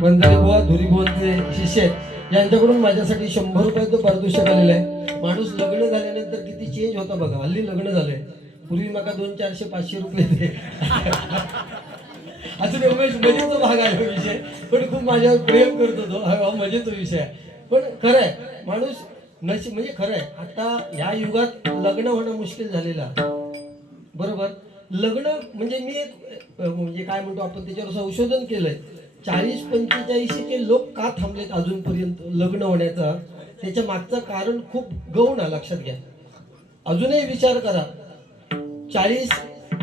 बुवा धुरीभुवनचे शिष्य आहेत. यांच्याकडून माझ्यासाठी 100 रुपयाचं पारितोषिक आलेलं आहे. माणूस लग्न झाल्यानंतर किती चेंज होता बघा. हल्ली लग्न झालंय, पूर्वी माका 200, 400, 500 रुपये दे. असं ते उमेश मजेचा भाग आहे विषय, पण खूप माझ्यावर प्रेम करतो तो. हा मजेचा विषय आहे, पण खरं आहे माणूस नशीब म्हणजे खरं आहे. आता ह्या युगात लग्न होणं मुश्किल झालेलं, बरोबर? लग्न म्हणजे मी म्हणजे काय म्हणतो आपण त्याच्यावर संशोधन केलंय. 40-45चे लोक का थांबलेत अजूनपर्यंत लग्न होण्याचा? त्याच्या मागचं कारण खूप गौण आहे, लक्षात घ्या. अजूनही विचार करा, 40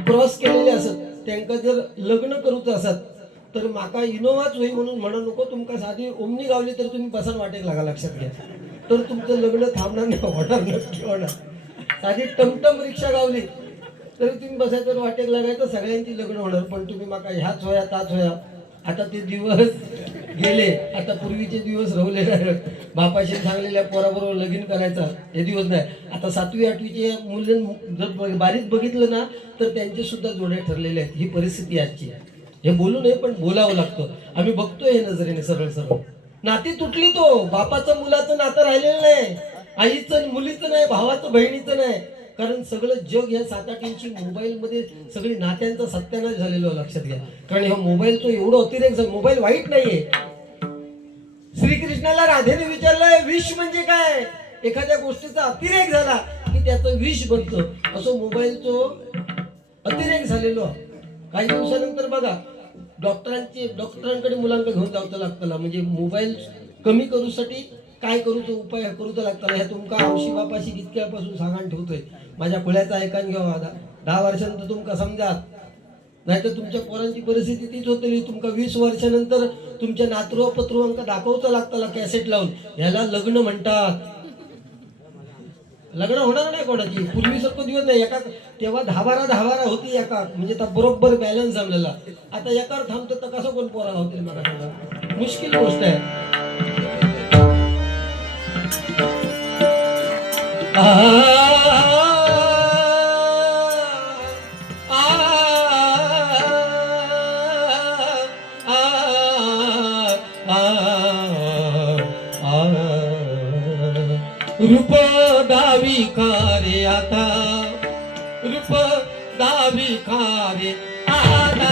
क्रॉस केलेले असत त्यांना जर लग्न करूच असत तर माका इनोवाच होई म्हणून म्हणू नको. तुमका साधी ओमनी गावली तर तुम्ही बसन वाटेक लागा, लक्षात घ्या. तर तुमचं लग्न थांबणार नाही, होणार नक्की होणार. साधी टमटम रिक्षा गावली तरी तुम्ही बसायचं वाटेक लागायचं, सगळ्यांची लग्न होणार. पण तुम्ही माका ह्याच होया ताच होया. आता ते दिवस गेले, आता पूर्वीचे दिवस राहिले. बापाशी सांगलेल्या पोराबरोबर लगीन करायचा हे दिवस नाही. आता 7वी 8वीचे मुलं जर बारीक बघितलं ना तर त्यांचे सुद्धा जोड्या ठरलेले आहेत. ही परिस्थिती आजची आहे. हे बोलू नये पण बोलावं लागतं. आम्ही बघतोय हे नजरेने सरळ सरळ. नाती तुटली तो. बापाचं मुलाचं नातं राहिलेलं नाही, आईचं मुलीचं नाही, भावाचं बहिणीचं नाही. कारण सगळं जग या 7-8 इंची मोबाईलमध्ये सगळी नात्यांचा सत्यानाश झालेलो लक्षात घ्या. कारण ह्या मोबाईलचं एवढं अतिरेक झालं. मोबाईल वाईट नाहीये. श्रीकृष्णाला राधेने विचारलंय विष म्हणजे काय. एखाद्या गोष्टीचा अतिरेक झाला की त्याचं विष बनतं. असं मोबाईलचं अतिरेक झालेलो. काही दिवसानंतर बघा डॉक्टरांकडे मुलांना घेऊन जावं लागतं. म्हणजे मोबाईल कमी करूसाठी काय करूचं उपाय करूचा लागतं. ह्या तुमका औषधी बापाशी कितक्यापासून सांगान ठेवतोय. माझ्या खुळ्याचा ऐकान घ्यावा. 10 वर्षानंतर तुमका समजात. नाहीतर तुमच्या पोरांची परिस्थिती तीच होती. तुमका 20 वर्षानंतर तुमच्या नातरू पत्रुवांका दाखवचं लागतं कॅसेट लावून. ह्याला लग्न म्हणतात. लग्न होणार नाही कोणाची. पूर्वीसारखं दिवस नाही. एका तेव्हा 10-12 होती एका. म्हणजे आता बरोबर बॅलन्स जमलेला. आता एकावर थांबतो तर कसं कोण पोरा होतील मला सांगा. मुश्किल गोष्ट आहे. रूप दावी खारे आता. रूप दावी खारे आता.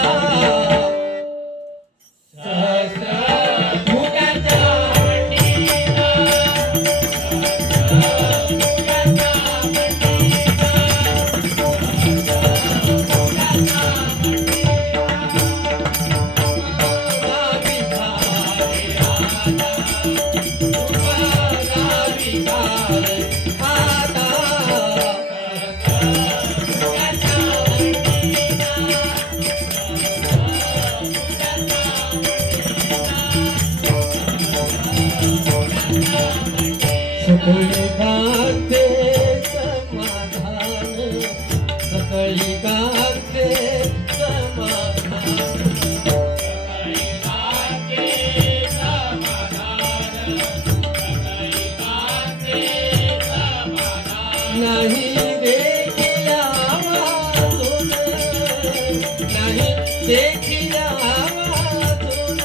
सकळी गाते समाधान. सकळी गाते समाधान. नाही देखिया वाचून. नाही देखिया वाचून.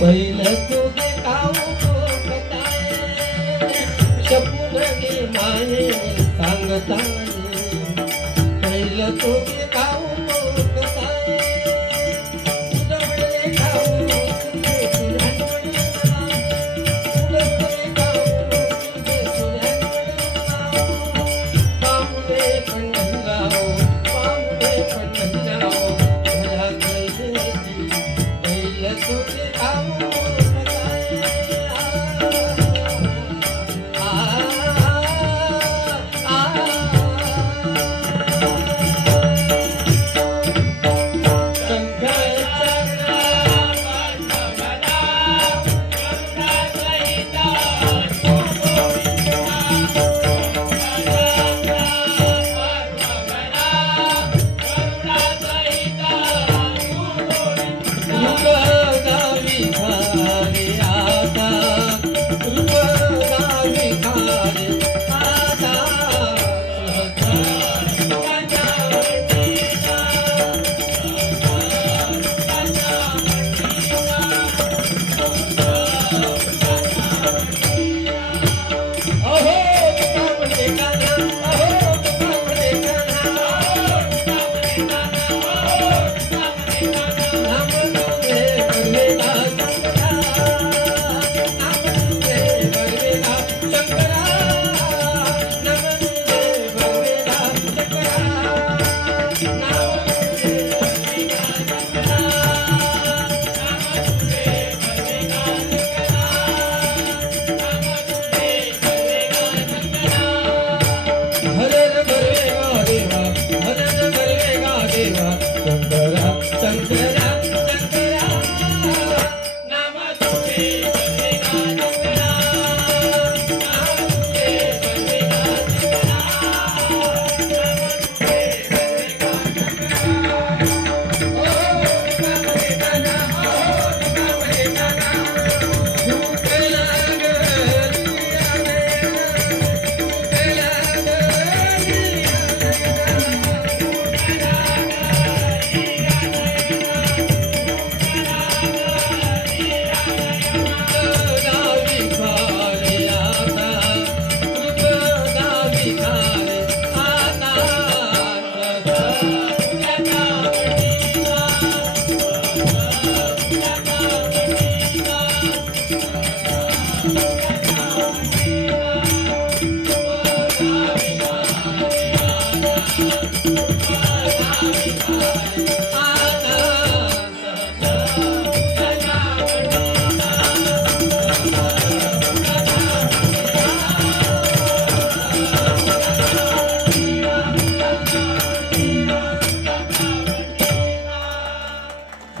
पहिलं तुझे ठाऊक कथाये. शपून गे माये सांगताये. पहिलं तुझे ठाऊक कथाये. उडवले ठाऊक तुझे तुझ्याकडे मला. उडवले ठाऊक तुझे तुझ्याकडे मला. पामुळे पण नाही राहो. पामुळे पण नाही राहो. तुझ्या गळ्याची पहिलं तुझे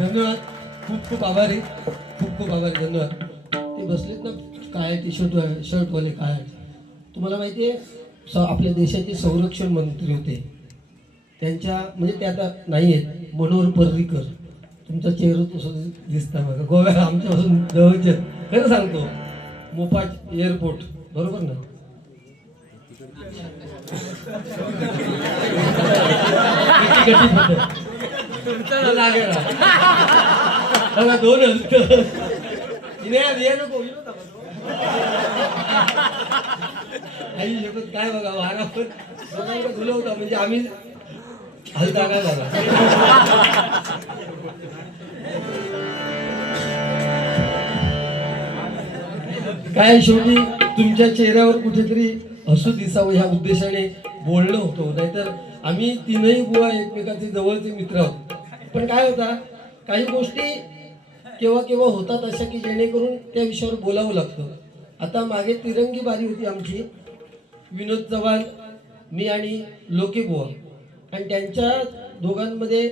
धन्यवाद. खूप खूप आभारी, खूप खूप आभारी. धन्यवाद. ते बसलेत ना काय टी शर्टवाले काय, तुम्हाला माहिती आहे आपल्या देशाचे संरक्षण मंत्री होते, त्यांच्या म्हणजे ते आता नाही आहेत, मनोहर पर्रीकर. तुमचा चेहरा तो दिसता बघा, गोव्याला आमच्यापासून जवळचे. खरं सांगतो, मोपाट एअरपोर्ट बरोबर ना. बघा दोन अंक नको आई शकत काय बघा वारा पण धुलं होता म्हणजे आम्ही हलता काय बघा. काय शेवटी तुमच्या चेहऱ्यावर कुठेतरी हसू दिसावं ह्या उद्देशाने बोलणं होतं, नाहीतर आम्ही तीनही बुवा एकमेकांचे जवळचे मित्र आहोत. पण काय होता, काही गोष्टी केव्हा केव्हा होतात अशा की जेणेकरून त्या विषयावर बोलावं लागतं. आता मागे तिरंगी बारी होती आमची, विनोद चव्हाण, मी आणि लोके बुवा, आणि त्यांच्या दोघांमध्ये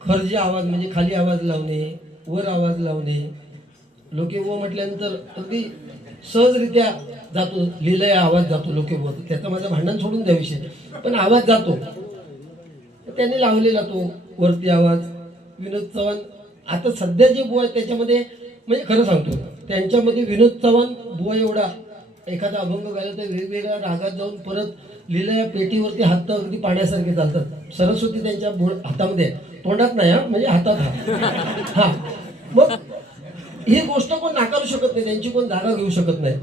खर्जे आवाज म्हणजे खाली आवाज लावणे, वर आवाज लावणे. लोके बुवा म्हटल्यानंतर अगदी सहजरित्या जातो, लिलय आवाज जातो लोके बुवा. त्याचा माझं भांडण सोडून द्या विषय, पण आवाज जातो. त्यांनी लावलेला तो वरती आवाज. विनोद चव्हाण आता सध्या जे बुवा आहेत त्याच्यामध्ये म्हणजे खरं सांगतो, त्यांच्यामध्ये विनोद चव्हाण बुवा एवढा एखादा अभंग गायला तर वेगवेगळ्या रागात जाऊन परत लिहिलं या पेटीवरती हात अगदी पाण्यासारखे चालतात. सरस्वती त्यांच्या हातामध्ये, तोंडात नाही हा, म्हणजे हातात हा. मग ही गोष्ट कोण नाकारू शकत नाही, त्यांची कोण जागा घेऊ शकत नाही.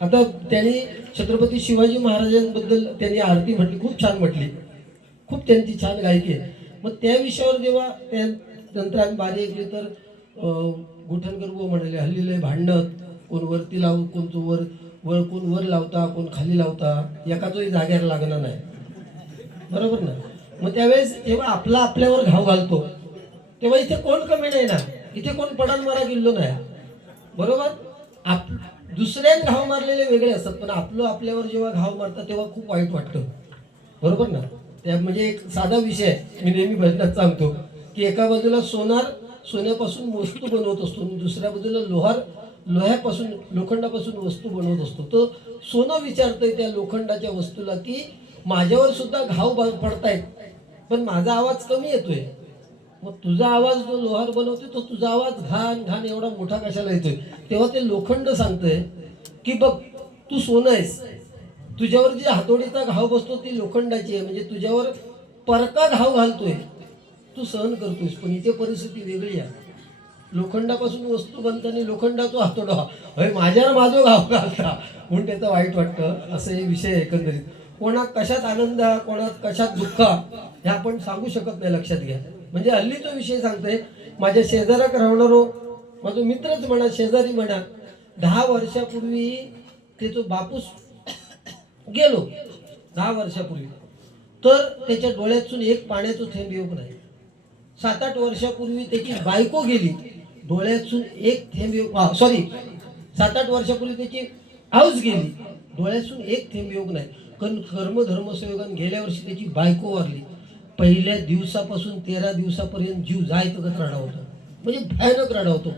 आता त्यांनी छत्रपती शिवाजी महाराजांबद्दल त्यांनी आरती म्हटली, खूप छान म्हटली, खूप त्यांची छान गायकी आहे. मग त्या विषयावर जेव्हा त्यानंतर आम्ही बारी ऐकली तर गुठणकर बुवा म्हणाले, हल्लीले भांडण कोण वरती लावू, कोणचं वर कोण वर लावता, कोण खाली लावता, एकाचंही जाग्याला लागणार नाही, बरोबर ना. मग त्यावेळेस जेव्हा आपला आपल्यावर घाव घालतो तेव्हा इथे कोण कमी नाही ना, इथे कोण पडान मारा गेलो नाही, बरोबर. दुसऱ्याने घाव मारलेले वेगळे असतात, पण आपलं आपल्यावर जेव्हा घाव मारतात तेव्हा खूप वाईट वाटतं, बरोबर ना. त्या म्हणजे एक साधा विषय आहे, मी नेहमी भजनात सांगतो की एका बाजूला सोन्यापासून वस्तू बनवत असतो, दुसऱ्या बाजूला लोह्यापासून लोखंडापासून वस्तू बनवत असतो. तो सोनं विचारतोय त्या लोखंडाच्या वस्तूला की माझ्यावर सुद्धा घाव पडतायत, पण माझा आवाज कमी येतोय. मग तुझा आवाज जो लोहार बनवतोय तो तुझा आवाज घाण घाण एवढा मोठा कशाला येतोय. तेव्हा ते लोखंड सांगतंय की बघ तू सोनं आहेस, तुझ्यावर जी हातोडीचा घाव बसतो ती लोखंडाची आहे, म्हणजे तुझ्यावर परका घाव घालतोय, तू सहन करतोयस. पण इथे परिस्थिती वेगळी आहे, लोखंडापासून वस्तू बनताना लोखंडाचा हातोडा माझ्यावर माझं घाव घालता म्हणून त्याचं वाईट वाटतं. असं हे विषय एकंदरीत. कोणात कशात आनंद, कोणात कशात दुःख हे आपण सांगू शकत नाही, लक्षात घ्या. म्हणजे हल्ली तो विषय सांगतोय, माझ्या शेजाराक राहणारो माझा मित्रच म्हणा, शेजारी म्हणा, 10 वर्षापूर्वी ते तो बापूस गेलो, 10 वर्षापूर्वी, तर त्याच्या डोळ्यातून एक पाण्याचं थेंब येऊ नाही. 7-8 वर्षापूर्वी त्याची बायको गेली, डोळ्यातून एक थेंब येऊ, 7-8 वर्षापूर्वी त्याची आऊस गेली, डोळ्यातून एक थेंब येऊ नाही. कारण धर्मसंयोगाने गेल्या वर्षी त्याची बायको वारली. पहिल्या दिवसापासून 13 दिवसापर्यंत जीव जायचं कसं रडा होतं, म्हणजे भयानक रडा होतो.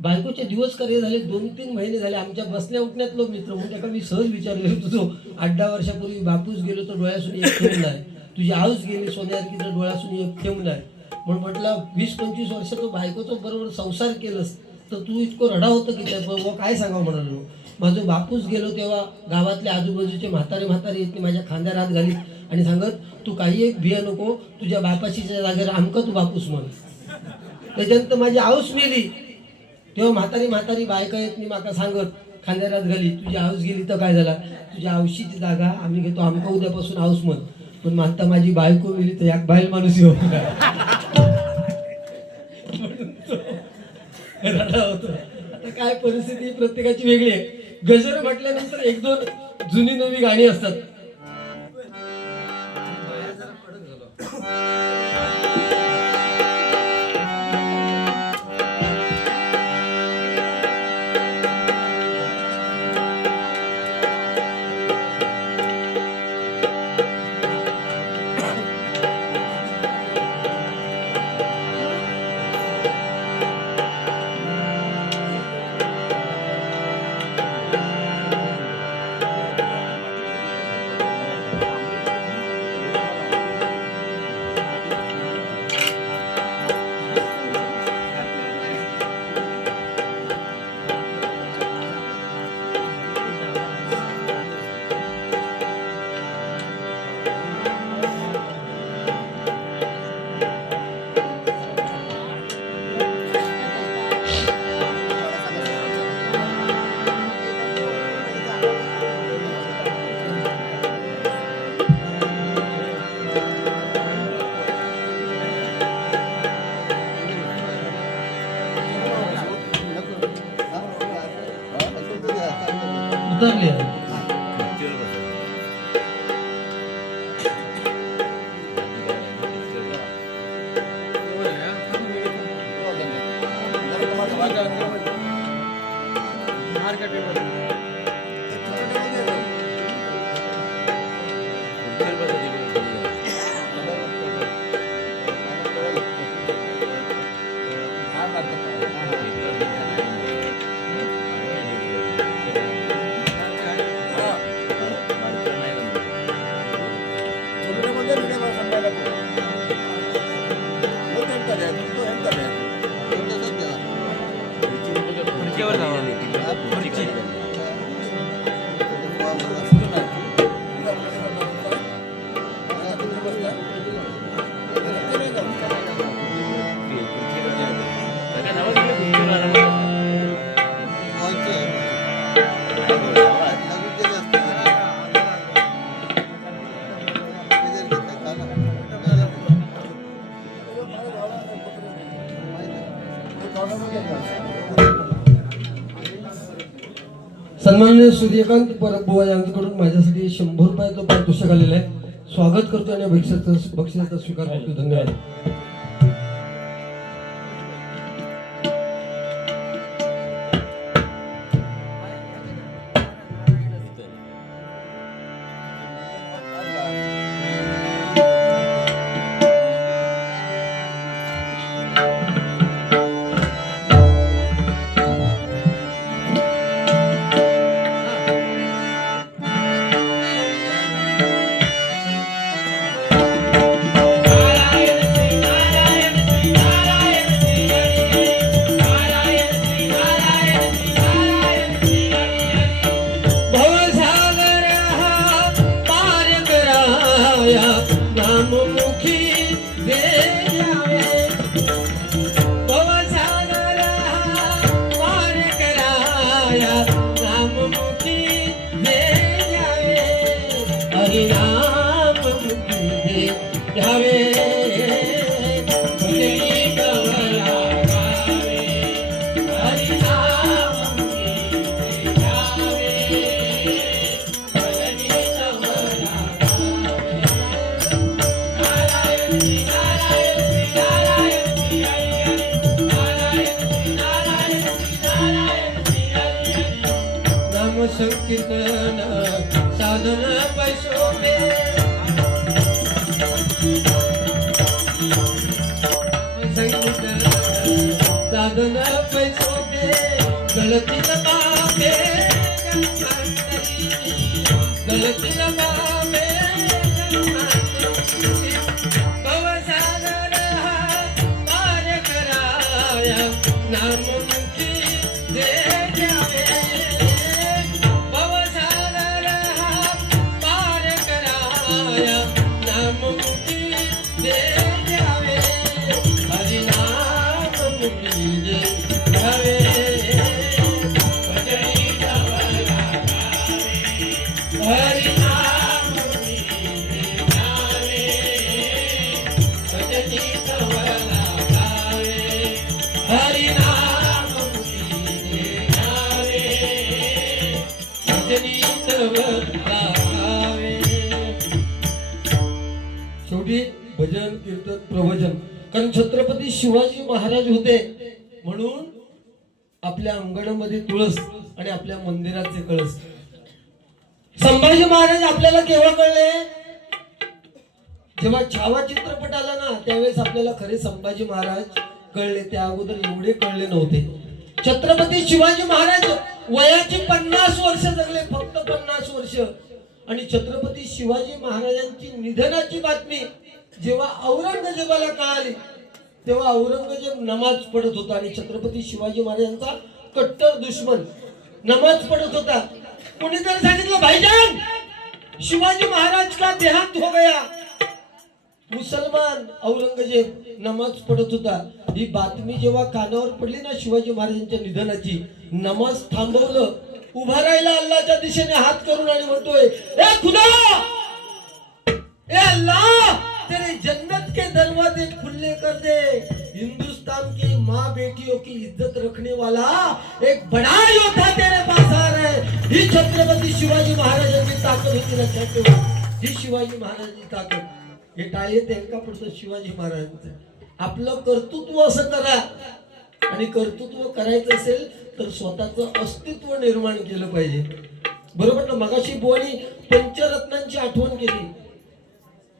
बायकोचे दिवस कार्य झाले, 2-3 महिने झाले. आमच्या बसल्या उठण्यातलो मित्र म्हणून त्याला मी सहज विचारले, तुझं 8-10 वर्षापूर्वी बापूस गेलो तर डोळ्यासून एक थेंब नाही, तुझी आऊस गेली सोन्यासारखी तर डोळ्यासून एक थेंब नाही. म्हणून म्हटलं 20-25 वर्ष तो बायकोचं बरोबर संसार केलंस तर तू इतकं रडा होतं की त्या काय सांगावं म्हणालो. माझं बापूस गेलो तेव्हा गावातले आजूबाजूचे म्हातारे येते माझ्या खांद्यावर हात घालीत आणि सांगत, तू काही एक भिया नको, तुझ्या बापाशीच्या जागेवर आमकं तू बापूस म्हण. त्याच्यानंतर माझी आऊस मेली तेव्हा म्हातारी बायका येत नाही माका सांगत, खांद्यावर हात घाली, तुझी आऊस गेली तर काय झाला, तुझ्या आऊशीची जागा आम्ही घेतो, आमका उद्यापासून आऊस म्हण. पण म्हणता माझी बायको मिली तर एक बाईल माणूस येऊ रडा होतो. आता काय परिस्थिती प्रत्येकाची वेगळी आहे. गजर म्हटल्यानंतर 1-2 जुनी नवी गाणी असतात. उतरले सन्माननीय सूर्यकांत परब बुवा यांच्याकडून माझ्यासाठी 100 रुपयाचं पारितोषिक आलेलं आहे. स्वागत करतो आणि बक्षिसाचा स्वीकार करतो. धन्यवाद. संकीर्तन साधन पैसोबे संकीर्तन साधन पैसोबे गलती लगावे गलती लगावे भवसागर पार कराया नाम मुखी दे जावे शेवटी भजन कीर्तन प्रवचन. कारण छत्रपती शिवाजी महाराज होते म्हणून आपल्या अंगणामध्ये तुळस आणि आपल्या मंदिराचे कळस. संभाजी महाराज आपल्याला केव्हा कळले? जेव्हा छावा चित्रपट आला ना त्यावेळेस आपल्याला खरे संभाजी महाराज कळले. त्या अगोदर एवढे कळले नव्हते. छत्रपती शिवाजी महाराज वयाची 50 वर्ष जगले, फक्त 50 वर्ष. आणि छत्रपती शिवाजी महाराजांची निधनाची बातमी जेव्हा औरंगजेबाला कळाली तेव्हा औरंगजेब नमाज पढत होता आणि छत्रपती शिवाजी महाराजांचा कट्टर दुश्मन नमाज पढत होता. कोणीतरी सांगितलं, भाईजान शिवाजी महाराज का देहांत हो गया. मुसलमान औरंगजेब नमाज पढत होता. ही बातमी जेव्हा कानावर पडली ना शिवाजी महाराजांच्या निधनाची, नमाज थांबवलं, उभा राहिला अल्लाहच्या दिशेने हात करून आणि म्हणतोय, ए खुदा, ए अल्लाह, तेरे जन्नत के दरवाजे खुले कर दे. हिंदुस्तान की माँ बेटियों की इज्जत रखने वाला एक बड़ा योद्धा तेरे पास आ रहा है. ही छत्रपती गोष्टी लक्षात ठेवा. ही शिवाजी महाराजांची ताकद. हे टाळे त्यांना पडतं शिवाजी महाराजांचं. आपलं कर्तृत्व असं करा आणि कर्तृत्व करायचं असेल तर स्वतःचं अस्तित्व निर्माण केलं पाहिजे. बरोबर ना. मगाशी बुवानी पंचरत्नांची आठवण केली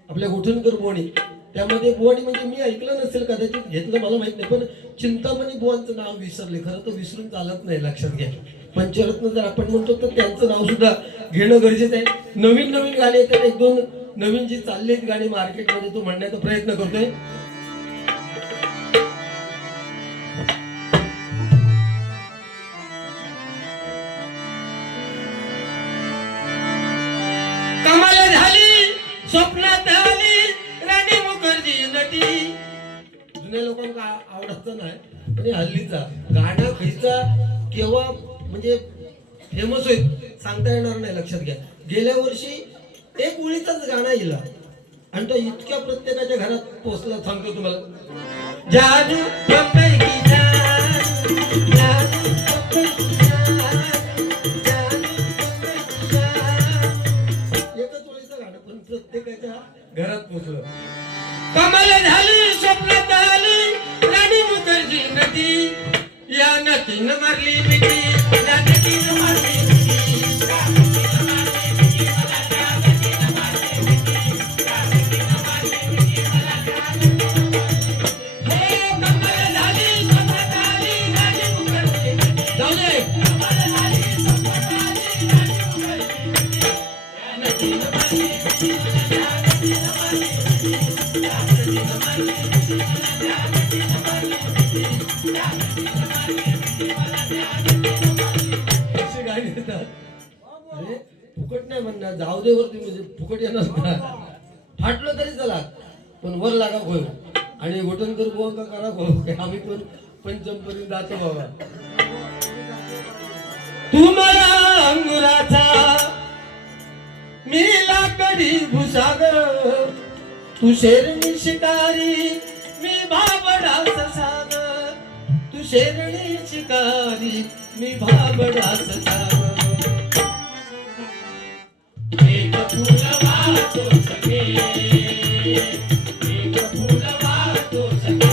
आपल्या गोठणकर बुवानी. त्यामध्ये बुवानी म्हणजे मी ऐकलं नसेल कदाचित घेतलं मला माहित नाही पण चिंतामणी बुवांचं नाव विसरले. खरं तर विसरून चालत नाही. लक्षात घ्या. पंचरत्न जर आपण म्हणतो तर त्यांचं नाव सुद्धा घेणं गरजेचं आहे. नवीन नवीन गाणी येतात. एक दोन नवीन जी चालली आहेत गाणी मार्केटमध्ये तो म्हणण्याचा प्रयत्न करतोय. कमाल झाली स्वप्नात आली राणी मुखर्जी नटी. जुन्या लोकांना आवडतं नाही पण हल्लीचा गाणं खयचा केव्हा म्हणजे फेमस होईल सांगता येणार नाही. लक्षात घ्या. गेल्या वर्षी एक ओळीचाच गाणं येईल आणि तो इतक्या प्रत्येकाच्या घरात पोहोचला. सांगतो तुम्हाला. जादू बंबई की जान, जादू बंबई की जान, जादू बंबई की जान. एकच ओळीचं गाणं पण प्रत्येकाच्या घरात पोहोचलं. कमाल झाली स्वप्नात आली राणी मुखर्जी नटी. या नटीनं मारली मिठी, या नटीनं मारली मिठी. अरे फुकट नाही म्हणणार. जाऊ दे वरती म्हणजे फुकट येणार का. फाटलं तरी चला पण वर लागा खोय आणि गोठणकर बुवा का करा खोय. आम्ही पण पंचमपर्यंत जातो बाबा. तू मला अंगुराचा मी लाकडी भुसागर. तू शेरणी शिकारी मी भाबडाच सागर. तू शेरणी शिकारी मी भाबडाच सागर. एक फूल वाहतो सखे, एक फूल वाहतो सखे.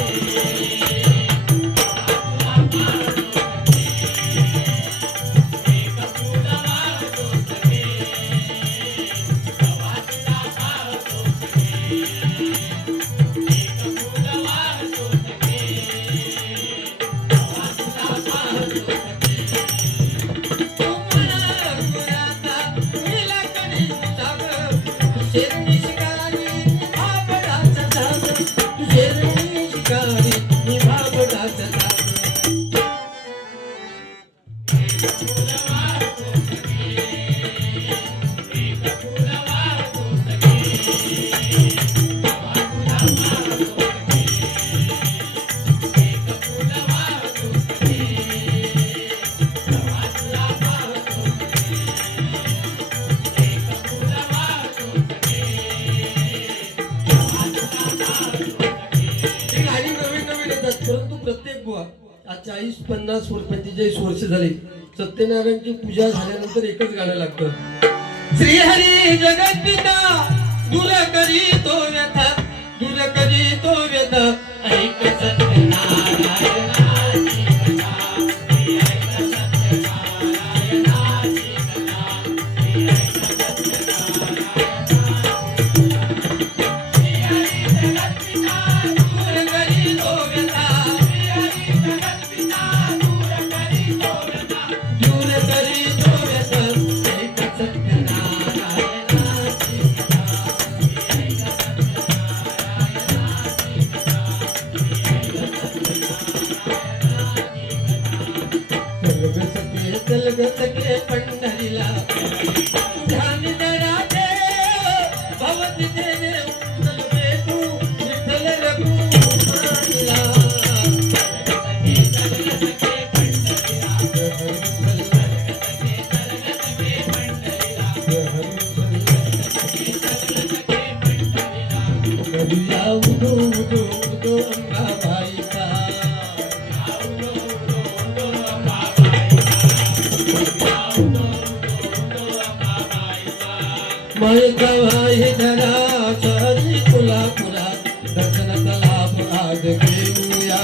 परंतु प्रत्येक बुवा आज 40-50 वर्ष 45 वर्ष झाली सत्यनारायणची पूजा झाल्यानंतर एकच गाणं लागतं. श्री हरी जगद्पिता दूर करी तो व्यथा, दूर करी तो व्यथा. ऐक सत्यनारायणाची कथा, ऐक सत्यनारायणाची कथा, ऐक सके पंढरीला ध्यान जरा दे भवती देने उतल में तू विठ्ठल रघुनाथला. करूया उदो उदो उदो अंबाबाईचा. मायेचा वाही धरा सहजी कोल्हापुरात दर्शनाचा लाभ आज घेऊया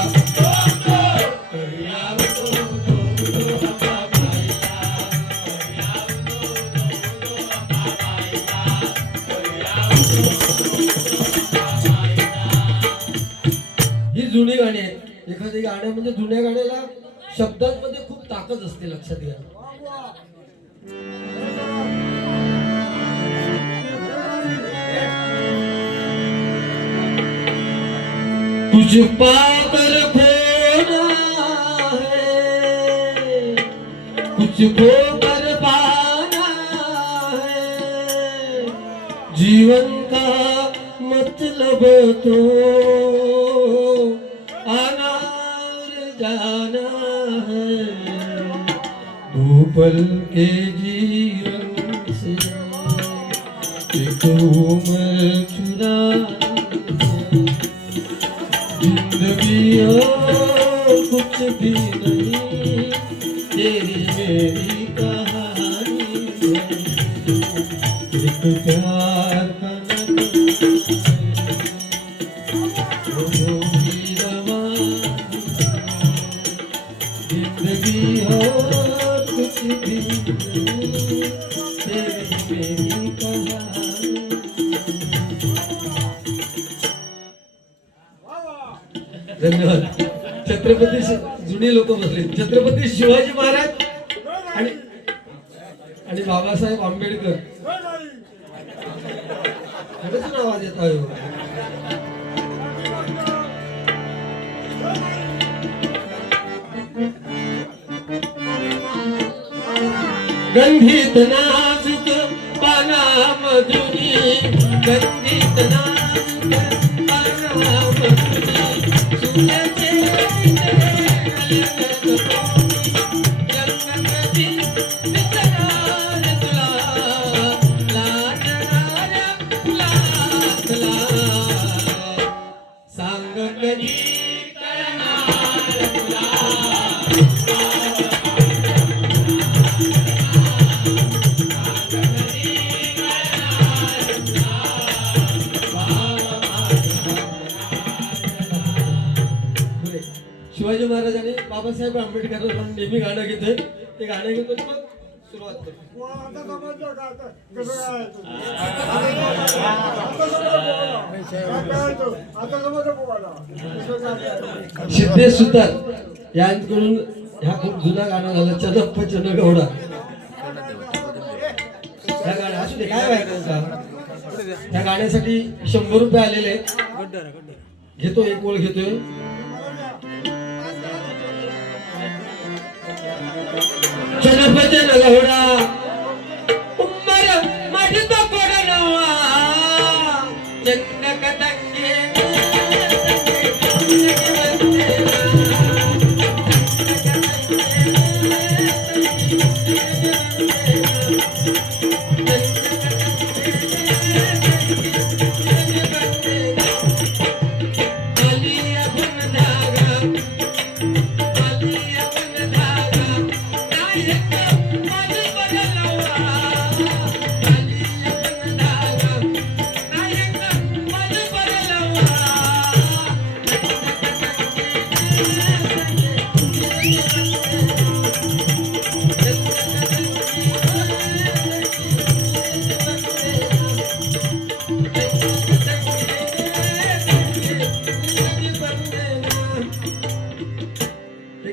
ही जुनी गाणी आहेत एखादी गाणं म्हणजे जुन्या गाण्याला शब्दांमध्ये खूप ताकद असते लक्षात घ्या तुझ पाकर खोना है कुछ खोकर पाना है जीवन का मतलब तो आना और जाना है दो पल के जीवन से एक उम्र चुराना जिंदगी और कुछ भी नहीं तेरी मेरी कहानी है एक प्यार का जिंदगी और कुछ भी नहीं तेरी मेरी कहानी धन्यवाद छत्रपती जुनी लोक बसले छत्रपती शिवाजी महाराज आणि बाबासाहेब आंबेडकर खरंच आवाज येत आहे गंधित नाजुक पाना मधुनी गंधित नाजुक पाना मधुनी सूर्याचे जन्मकधी विसरणार तुला लाजणाऱ्या फुलातला सांग कधी शिवाजी महाराज आणि बाबासाहेब आंबेडकर नेहमी गाणं घेतोय ते गाणं घेतो मग सुरुवात करतो सिद्धेश सुतार यांकडून ह्या खूप जुना गाणं झालं चदप्प चनगौडा ह्या गाण्या असू दे काय व्हायचं ह्या गाण्यासाठी 100 रुपये आलेले घेतो एक ओळ घेतोय चनपचन गौडा उम्मर माझी तो कोडनवा चंदक तंगे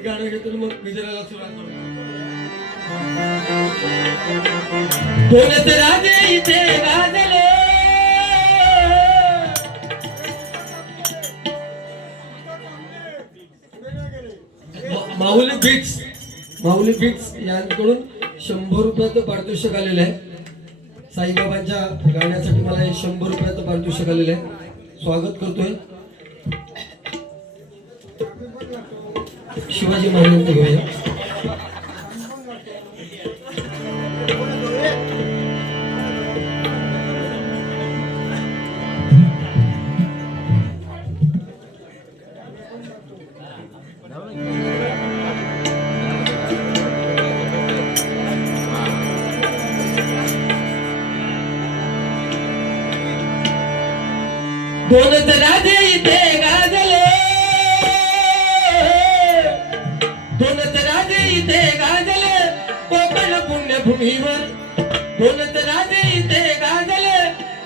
गाणं घेतलं मग विजयाला सुरुवात करू राजे इथे गाजले माऊली बिट्स यांकडून 100 रुपयाचं पारितोषिक आलेलं आहे साईबाबांच्या गाण्यासाठी मला 100 रुपयाचं पारितोषिक आलेलं आहे स्वागत करतोय शिवाजी महाराजांचं घेऊया दोनच राजे इथे गाजले, दोनच राजे इथे गाजले कोकण पुण्यभूमीवर, दोनच राजे इथे गाजले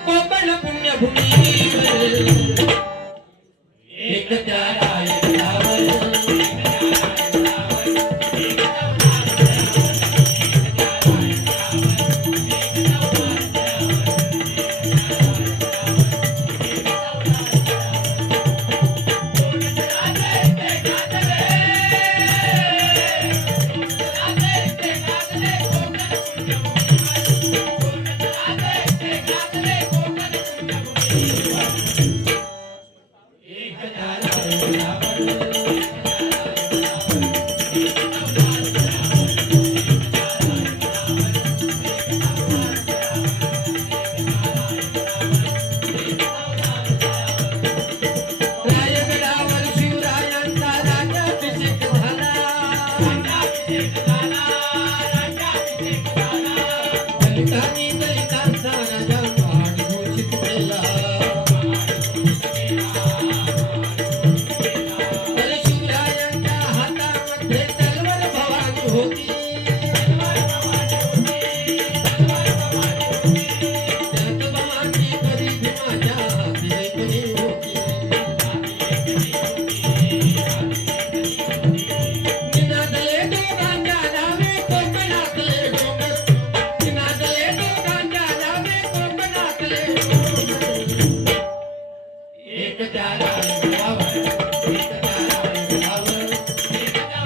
कोकण पुण्यभूमीवर. एक त्या रायगडावर शिवरायांचा राज्याभिषेक झाला, दलितांनी दलितांचा राजा महान घोषित केला. तर शिवरायांच्या हातामध्ये तलवार भवानी होती, त्यात भवानी परी भीमाच्या हाती परी होती. निनादले दोघांच्या नावे कोकणातले डोंगर, निनादले दोघांच्या नावे कोकणातले डोंगर. एक त्या रायगडावर, एक त्या रायगडावर, एक त्या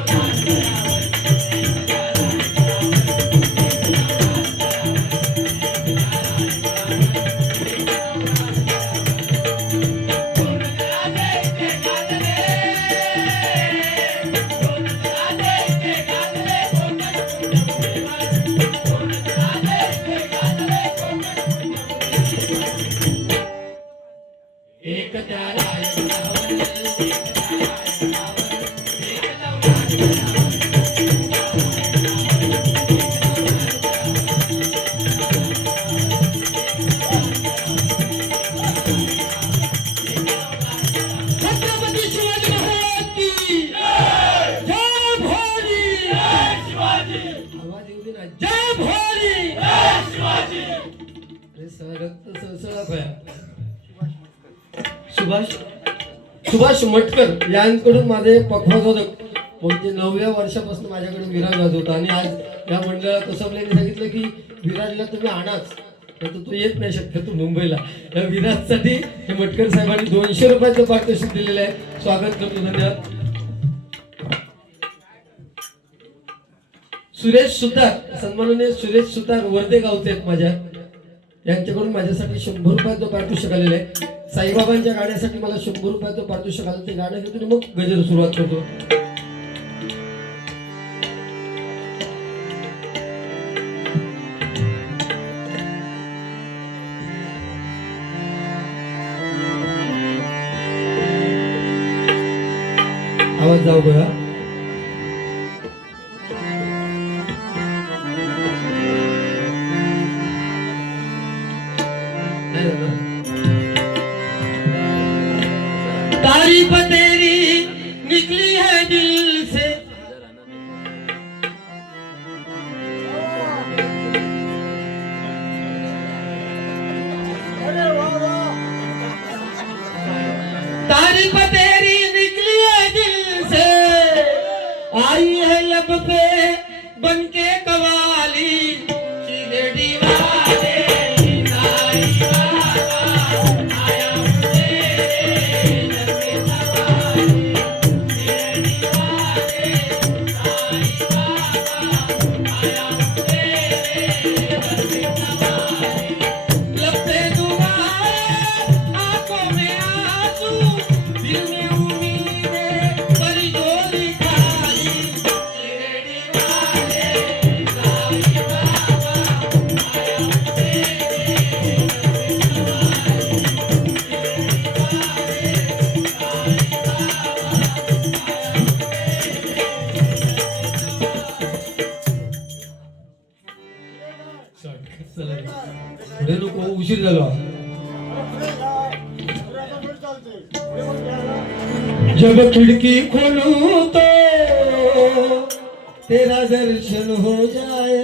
छत्रपती शिवाजी महाराज की जय भोली. आवाज येऊ दे ना, जय भोली. अरे रक्त सळसळा भया. सुभाष मटकर यांकडून माझे पखवाजोदक म्हणजे 9व्या वर्षापासून माझ्याकडे विराज वाजवत होता. आणि आज या मंडळाला कसबल्याने सांगितलं की विराजला तुम्ही आणाच, तर तो येत नाही शक्यतो मुंबईला. या विराजसाठी हे मटकर साहेबांनी 200 रुपयाचं पारितोषिक दिलेलं आहे. स्वागत करतो, धन्यवाद. सुरेश सुतार, सन्माननीय सुरेश सुतार वर्धे गावचे आहेत माझ्या, यांच्याकडून माझ्यासाठी 100 रुपयाचं पारितोषिक आलेलं आहे. साईबाबांच्या गाण्यासाठी मला 100 रुपयाचं पारितोषिक आलं. ते गाणं घेतो आणि मग गजर सुरुवात करतो. आवाज जाऊ बघा. तारीफ तेरी निकली है दिल से, तारीफ तेरी निकली है दिल से, आई है लब पे बनके कवाली, शिरडी वाले साईं बाबा आया हूँ तेरे दर पे सवारी, शिरडी वाले साईं बाबा आया हूँ तेरे दर पे सवारी. लब पे दुआएं, आंखों में आंसू, दिल में उम्मीदें, पर झोली खाली, शिरडी वाले साईं बाबा आया हूँ तेरे पुढे नको, उशीर झाला. जब खिड़की खोलूं तो तेरा दर्शन हो जाए.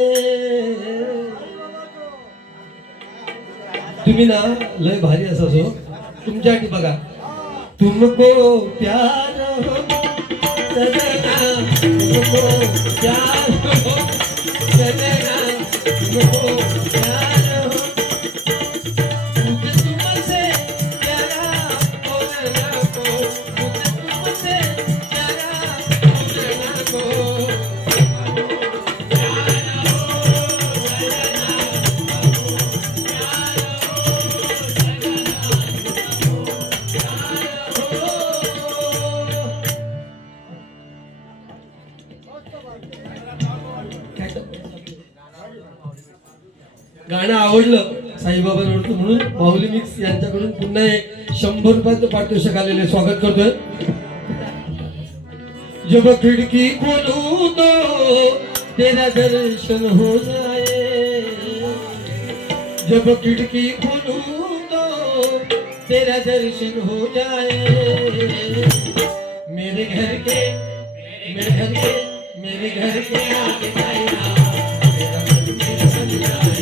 तुम्ही ना लय भारी असा सो तुमच्यासाठी बघा. तुमको प्यार हो सजना, तुमको प्यार हो सजना, तुमको प्यार हो. मुझे तुमसे प्यारा होना को, मुझे तुमसे प्यारा होना को. गाणं आवडलं साईबाबांवरचं म्हणून माऊली मिक्स यांच्याकडून पुन्हा एक 100 रुपयाचं पारितोषिक आलेले स्वागत करतोय. जब खिड़की खोलूं तो तेरा दर्शन हो जाए, जब खिड़की खोलूं तो तेरा दर्शन हो जाए. मेरे घर के मेरे घर के मेरे घर के आगे जाएगा, मेरा मन मेरा बन जाए.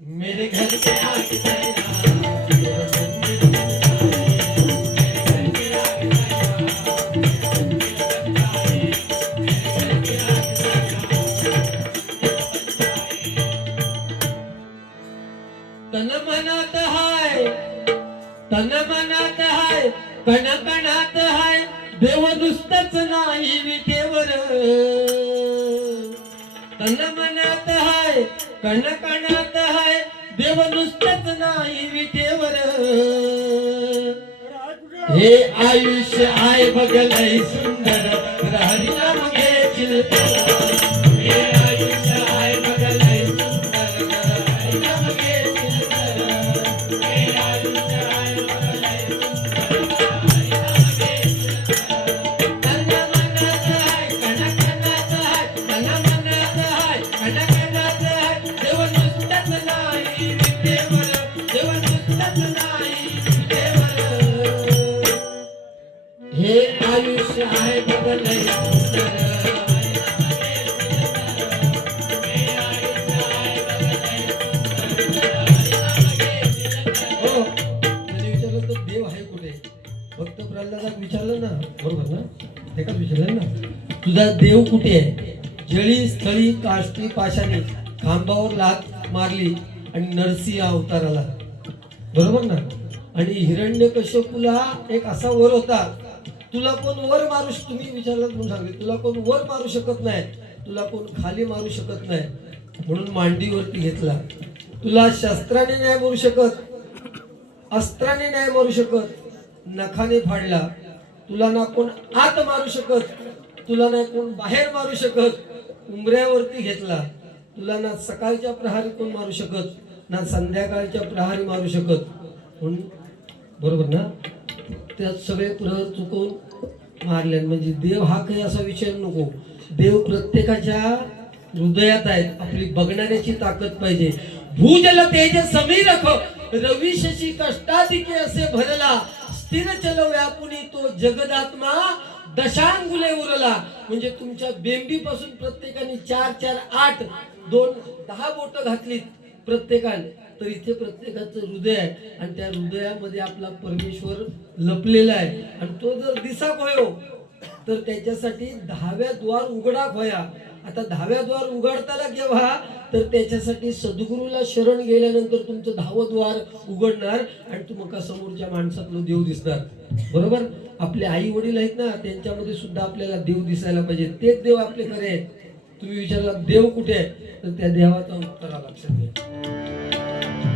मेरे घर के आगे जाएगा, मेरा मंदिर बन जाए. तन मनात हाय, तन मनात हाय, कण कणात हाय, देव नुसतंच नाही विटेवर. तन मनात हाय, कण कणात हाय, देव नुसतंच नाही विटेवर. हे आयुष्य आहे बघलय सुंदर, हरी नाम घे चिलकर. हे आयुष्य आहे बघलय सुंदर, हरी नाम घे चिलकर. हे आयुष्य आहे बघलय सुंदर, हरी नाम घे चिलकर. तन मनात हाय, कण कणात हाय, तन मनात हाय, कण कणात हाय, देव नुसतंच नाही विटेवर, देव नुसतंच नाही विटेवर. हे आयुष्य आहे बघलय सुंदर. हो, त्याने विचारलं तर देव आहे कुठे? भक्त प्रल्हादात विचारलं ना, बरोबर ना? ते का विचारलं ना, तुझा देव कुठे आहे? जळी स्थळी काष्टी पाशाने खांबावर लाथ मारली आणि नरसिंह अवतार आला, बरोबर ना? आणि हिरण्यकश्यपूला एक असा वर होता, तुला कोण वर मारू, तुम्ही विचारलं म्हणून सांगितलं, तुला कोण वर मारू शकत नाही, तुला कोण खाली मारू शकत नाही, म्हणून मांडीवरती घेतला. तुला शस्त्राने नाही मारू शकत, अस्त्राने नाही मारू शकत, नखाने फाडला. तुला ना कोण आत मारू शकत, तुला ना कोण बाहेर मारू शकत, उंबऱ्यावरती घेतला. तुला ना सकाळच्या प्रहारी कोण मारू शकत, ना संध्याकाळच्या प्रहारी मारू शकत, म्हणून बरोबर ना? त्यात सगळे प्रहर चुकवून मारले. म्हणजे देव हा काही असा विषय नको, देव प्रत्येकाच्या हृदयात आहे. आपली बघणाऱ्याची ताकद पाहिजे. भूजल तेज समीरख रवी शशी कष्टाधिके असे भरला, स्थिर चल व्यापुनी तो जगदात्मा दशांगुले उरला. म्हणजे तुमच्या बेंबीपासून प्रत्येकाने 4 4 8 2 10 बोट घातलीत प्रत्येकाने, तर इथे प्रत्येकाचं हृदय आहे आणि त्या हृदयामध्ये आपला परमेश्वर लपलेला आहे. आणि तो जर दिसा होयो तर त्याच्यासाठी 10व्या द्वार उघडा होया. आता 10व्या द्वार उघडताना केव्हा, तर त्याच्यासाठी सद्गुरूला शरण गेल्यानंतर तुमचं 10वं द्वार उघडणार आणि तुम्हाला समोरच्या माणसातलं देव दिसणार, बरोबर? आपले आई वडील आहेत ना, त्यांच्यामध्ये सुद्धा आपल्याला देव दिसायला पाहिजे. तेच देव आपले खरे आहेत. तुम्ही विचारला देव कुठे आहे, तर त्या देवाचा उत्तर लक्षात घ्या.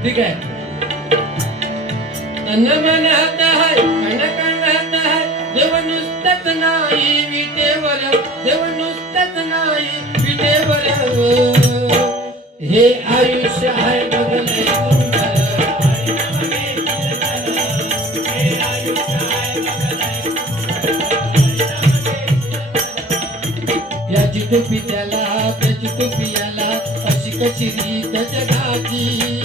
ठीक आहे. तन मनात हाय, कण कणात हाय, देव नुसतंच नाही विटेवर, देव नुसतंच नाही विटेवर. हे आयुष्य आहे बघले याची टोपी त्याला त्याची टोपी याला अशी कशी रीत जगाची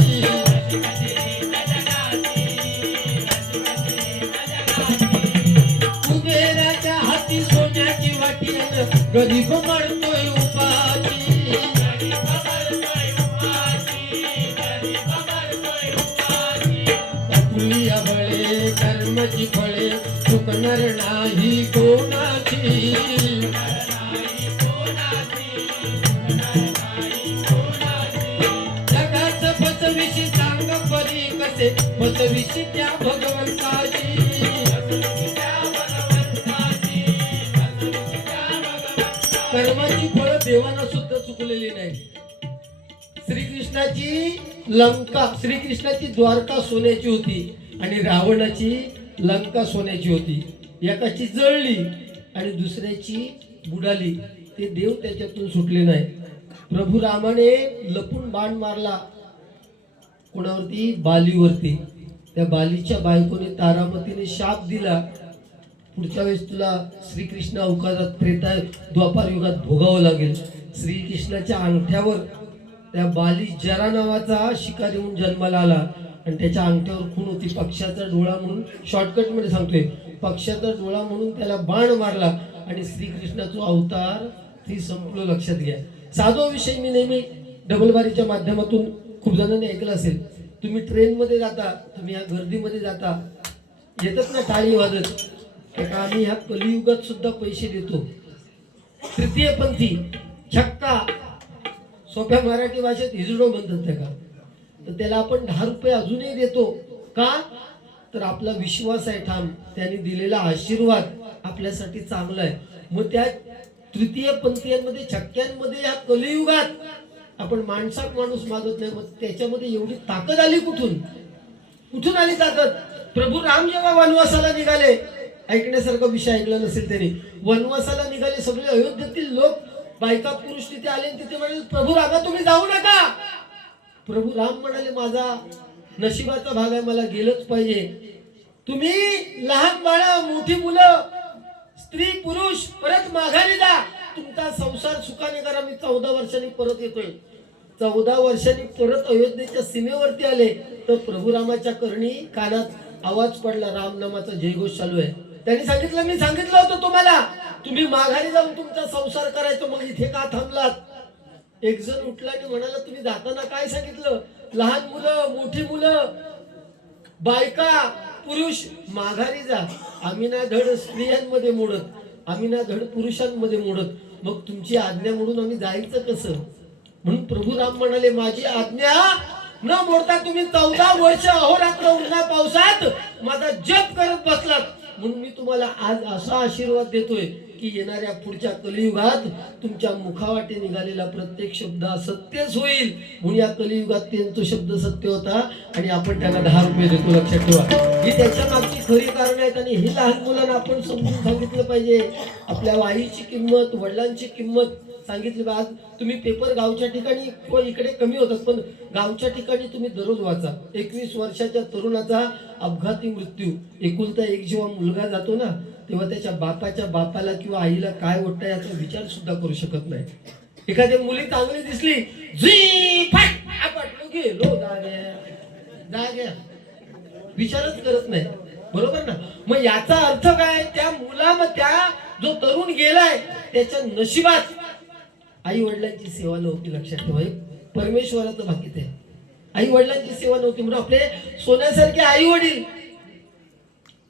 कुबेराच्या हाती सोन्याची वाटी गरीब मरतोय उपाशी फुलिया बळे कर्मची फळे चुकणार नाही कोणाची जगाचं पचविशी सांग परी कसे पचविशी त्या भगवंताची कर्माची फळ देवाना सुद्धा चुकलेली नाही श्रीकृष्णाची द्वारका सोन्याची होती आणि रावणाची लंका सोन्याची होती एकाची जळली आणि दुसऱ्याची बुडाली ते देव त्याच्यातून सुटले नाही प्रभू रामाने लपून बाण मारला कोणावरती बालीवरती त्या बालीच्या बायकोने तारामतीने शाप दिला पुढच्या वेळेस तुला श्रीकृष्ण अवतारात त्रेता द्वापार युगात भोगावं लागेल श्रीकृष्णाच्या अंगठ्यावर त्या बाली जरा नावाचा शिकारी म्हणून जन्माला आला आणि त्याच्या अंगठ्यावर खून होती पक्षाचा डोळा म्हणून शॉर्टकट मध्ये सांगतोय पक्षाचा डोळा म्हणून त्याला बाण मारला आणि श्रीकृष्णाचा अवतार ती संपलो लक्षात घ्या साधो विषय मी नेहमी डबलबारीच्या माध्यमातून खूप जणांनी ऐकलं असेल तुम्ही ट्रेन मध्ये जाता तुम्ही या गर्दीमध्ये जाता येतात ना टाळी वाजत आम्ही ह्या कलियुगात सुद्धा पैसे देतो तृतीयपंथी छक्का सोप्या मराठी भाषेत हिजडो म्हणतात त्या का तर त्याला आपण 10 रुपये अजूनही देतो का तर आपला विश्वास आहे ठाम त्यांनी दिलेला आशीर्वाद आपल्यासाठी चांगला आहे मग त्या तृतीय पंथीयांमध्ये छक्क्यांमध्ये या कलियुगात आपण माणसात माणूस मागत नाही मग त्याच्यामध्ये एवढी ताकद आली कुठून आली ताकद प्रभू राम जेव्हा वनवासाला निघाले ऐकण्यासारखा विषय ऐकला नसेल त्यांनी वनवासाला निघाले सगळे अयोध्येतील लोक बायका पुरुष तिथे आले तिथे म्हणाले प्रभू रामा तुम्ही जाऊ नका प्रभू राम म्हणाले माझा नशिबाचा भाग आहे मला गेलंच पाहिजे तुम्ही लहान बाळा मोठी मुलं स्त्री पुरुष परत माघारी जा तुमचा संसार सुखाने करा मी 14 वर्षांनी परत येतोय 14 वर्षांनी परत अयोध्येच्या सीमेवरती आले तर प्रभू रामाच्या करणी कानात आवाज पडला राम नामाचा जयघोष चालू आहे त्यांनी सांगितलं मी सांगितलं होतं तुम्हाला तुम्ही माघारी जाऊन तुमचा संसार करायचा मग इथे का थांबलात एक जण उठला आणि म्हणाला तुम्ही जाताना काय सांगितलं लहान मुलं मोठी मुलं बायका पुरुष माघारी जा आम्ही ना धड स्त्रियांमध्ये मोडत आम्ही ना धड पुरुषांमध्ये मोडत मग तुमची आज्ञा म्हणून आम्ही जायचं कसं म्हणून प्रभू राम म्हणाले माझी आज्ञा न मोडता तुम्ही 14 वर्ष अहोरात्र उन्हा पावसात माझा जप करत बसलात म्हणून मी तुम्हाला आज असा आशीर्वाद देतोय की येणाऱ्या पुढच्या कलियुगात तुमच्या मुखावाटे निघालेला प्रत्येक शब्द सत्यच होईल म्हणून या कलियुगात त्यांचा शब्द सत्य होता आणि आपण त्यांना 10 रुपये देतो लक्षात ठेवा ही त्याच्या मागची खरी कारण आहेत आणि ही लहान मुलांना आपण समजून सांगितलं पाहिजे आपल्या वाईची किंमत वडिलांची किंमत सांगितली आज तुम्ही पेपर गावच्या ठिकाणी किंवा इकडे कमी होतात पण गावच्या ठिकाणी तुम्ही दररोज वाचा 21 वर्षाच्या तरुणाचा अपघाती मृत्यू एकुलता एक जेव्हा मुलगा जातो ना तेव्हा त्याच्या बापाला किंवा आईला काय वाटतं याचा विचार सुद्धा करू शकत नाही एखाद्या मुली चांगली दिसली जी आपण गेलो जाग्या विचारच करत नाही बरोबर ना मग याचा अर्थ काय त्या त्या जो तरुण गेलाय त्याच्या नशिबात आई वडिलांची सेवा नव्हती लक्षात ठेवा परमेश्वराचं भाकीत आहे आई वडिलांची सेवा नव्हती म्हणून आपले सोन्यासारखे आई वडील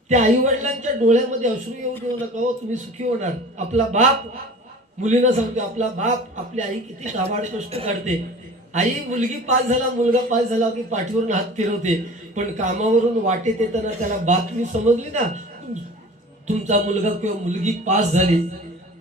त्या आई वडिलांच्या डोळ्यामध्ये अश्रू येऊ देऊ नका हो तुम्ही सुखी होणार आपला बाप मुलींना सांगतो आपला बाप आपली आई किती काबाड कष्ट काढते आई मुलगी पास झाला मुलगा पास झाला की पाठीवरून हात फिरवते पण कामावरून वाटेत येताना त्याला बातमी समजली ना तुमचा मुलगा किंवा मुलगी पास झाली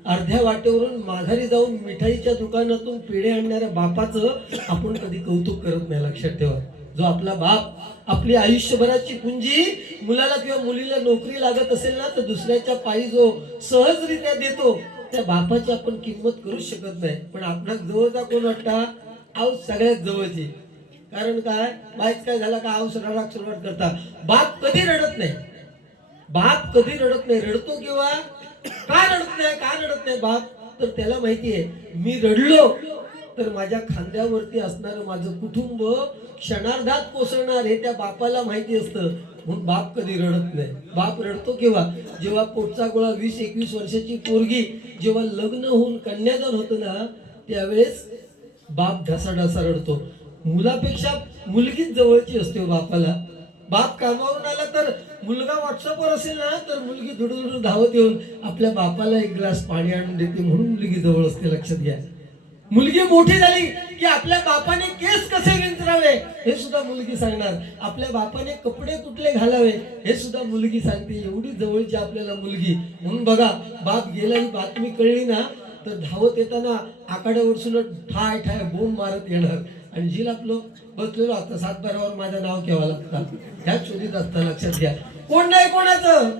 अर्ध्या वाटेवरून माघारी जाऊन मिठाईच्या दुकानातून पेढे आणणाऱ्या बापाचं आपण कधी कौतुक करत नाही लक्षात ठेवा जो आपला बाप आपली आयुष्यभराची पुंजी मुलाला किंवा मुलीला नोकरी लागत असेल ना तर दुसऱ्याच्या पायी जो सहजरित्या देतो त्या बापाची आपण किंमत करू शकत नाही पण आपला जवळचा कोण वाटता आऊस सगळ्यात जवळची. कारण काय बाईच काय झाला का आऊस रडाक सुरुवात करता. बाप कधी रडत नाही, बाप कधी रडत नाही. रडतो किंवा का रडत नाही, का रडत नाही बाप, तर त्याला माहिती आहे मी रडलो तर माझ्या खांद्यावरती असणारं माझं कुटुंब क्षणार्धात कोसळणार हे त्या बापाला माहिती असतं. म्हणून बाप कधी रडत नाही. बाप रडतो केव्हा, जेव्हा पोटचा गोळा 20-21 वर्षाची पोरगी जेव्हा लग्न होऊन कन्यादान होतं ना, त्यावेळेस बाप ढसाढसा रडतो. मुलापेक्षा मुलगीच जवळची असते हो बापाला. बाप कामावरून आला तर मुलगा व्हॉट्सअपवर असेल ना तर मुलगी धुडूधुडू धावत येऊन आपल्या बापाला एक ग्लास पाणी आणून देते, म्हणून मुलगी जवळ असते. लक्षात घ्या. मुलगी मोठी झाली की आपल्या बापाने केस कसे विंचरावे हे सुद्धा मुलगी सांगणार. आपल्या बापाने कपडे कुठले घालावे हे सुद्धा मुलगी सांगते. एवढी जवळची आपल्याला मुलगी. म्हणून बघा, बाप गेला ही बातमी कळली ना तर धावत येताना आकाड्यावरसून ठाय ठाय बोंब मारत येणार. आणि जिल आपलं बसलेलो आता सातबारावर माझं नाव केव्हा लागतं ह्या शोधित असतं. लक्षात घ्या. कोण नाही कोणाचं,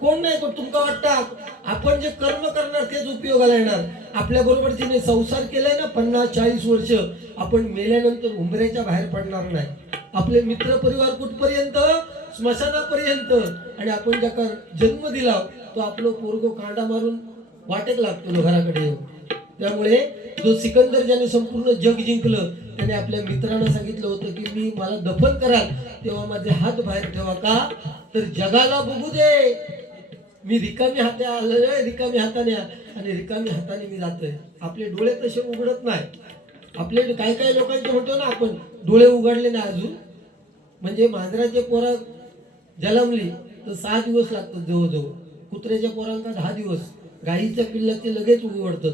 कोण नाही. तो तुमका वाटतं आपण जे कर्म करणार तेच उपयोगाला येणार. आपल्या बरोबर तिने संसार केलाय ना 50-40 वर्ष, आपण मेल्यानंतर उंबऱ्याच्या बाहेर पडणार नाही. आपले मित्र परिवार कुठपर्यंत, स्मशानापर्यंत. आणि आपण ज्याका जन्म दिला तो आपलं पोरगो कांडा मारून वाटेक लागतो घराकडे येऊन. त्यामुळे जो सिकंदर ज्याने संपूर्ण जग जिंकलं त्याने आपल्या मित्रांना सांगितलं होतं की मी मला दफन कराल तेव्हा माझे हात बाहेर ठेवा. का तर जगाला बघू दे मी रिकामी हाते आलोय, रिकामी हाताने आणि रिकामी हाताने मी जातोय. आपले डोळे तसे उघडत नाही. आपले काय काय लोकांचे म्हणतो ना आपण डोळे उघडले नाही अजून. म्हणजे मांजराचे पोरा जन्मली तर 6 दिवस लागतात जवळजवळ. कुत्र्याच्या पोरांका 10 दिवस. गाईच्या पिल्लाचे लगेच उघडतात.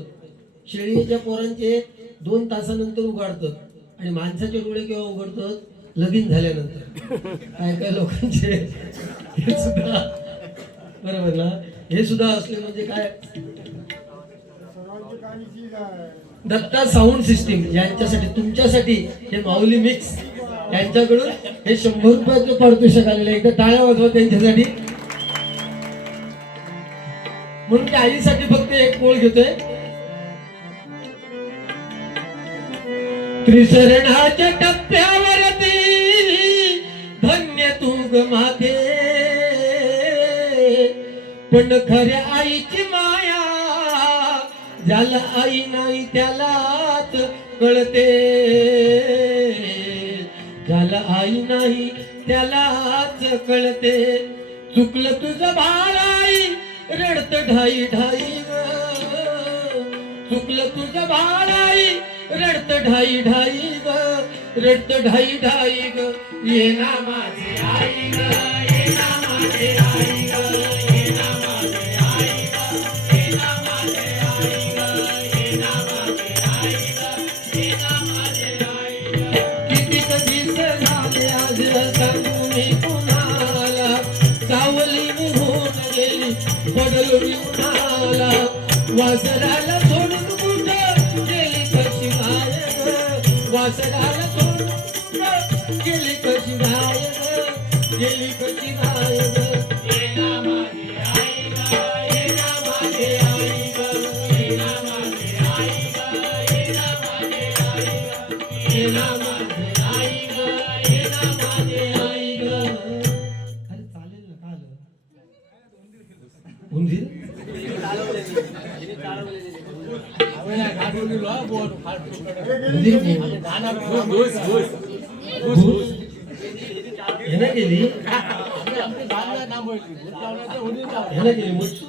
शेळीच्या पोरांचे 2 तासानंतर उघडतात. आणि माणसाचे डोळे केव्हा उघडतात, लगीन झाल्यानंतर. काय काय लोकांचे हे सुद्धा बरोबर ना. हे सुद्धा असले म्हणजे काय, दत्ता साऊंड सिस्टीम यांच्यासाठी तुमच्यासाठी हे माऊली मिक्स यांच्याकडून हे 100 रुपयाचं पारितोषिक आलेलं आहे. एकदा टाळ्या वाजवा त्यांच्यासाठी. म्हणून त्या आईसाठी फक्त एक पोळ घेतोय. त्रिशरणाच्या टप्प्यावरती धन्य तू ग माते, पण खऱ्या आईची माया ज्याला आई नाही त्यालाच कळते. ज्याला आई नाही त्यालाच कळते. चुकलं तुझं बाळ आई रडत ढाई ढाई ग. चुकलं तुझं बाळ आई रडत ढाई ढाई ग. रडत ढाई ढाई ग. ये ना माझे आई ग, ये ना माझे आई ग, ये ना माझे आई ग, ये ना माझे आई ग, ये ना माझे आई ग, ये ना माझे आई ग. किती दिवस झाले आज सांगू मी कुणाला, सावली निघून गेली बदलून उन्हाला. वासराला सोडून कुठं गेली कशी माय ग. वासराला सोडून कुठं गेली कशी माय ग. गेली कशी माय ग. ये ना माझी आई ग, ये ना माझे आई ग, ये ना माझे आई ग, ये ना माझे आई ग, ये ना माझे आई ग, ये ना माझे आई ग. अरे चालेल ना. का आलं उंदीर ह्याला गेली मच्छू.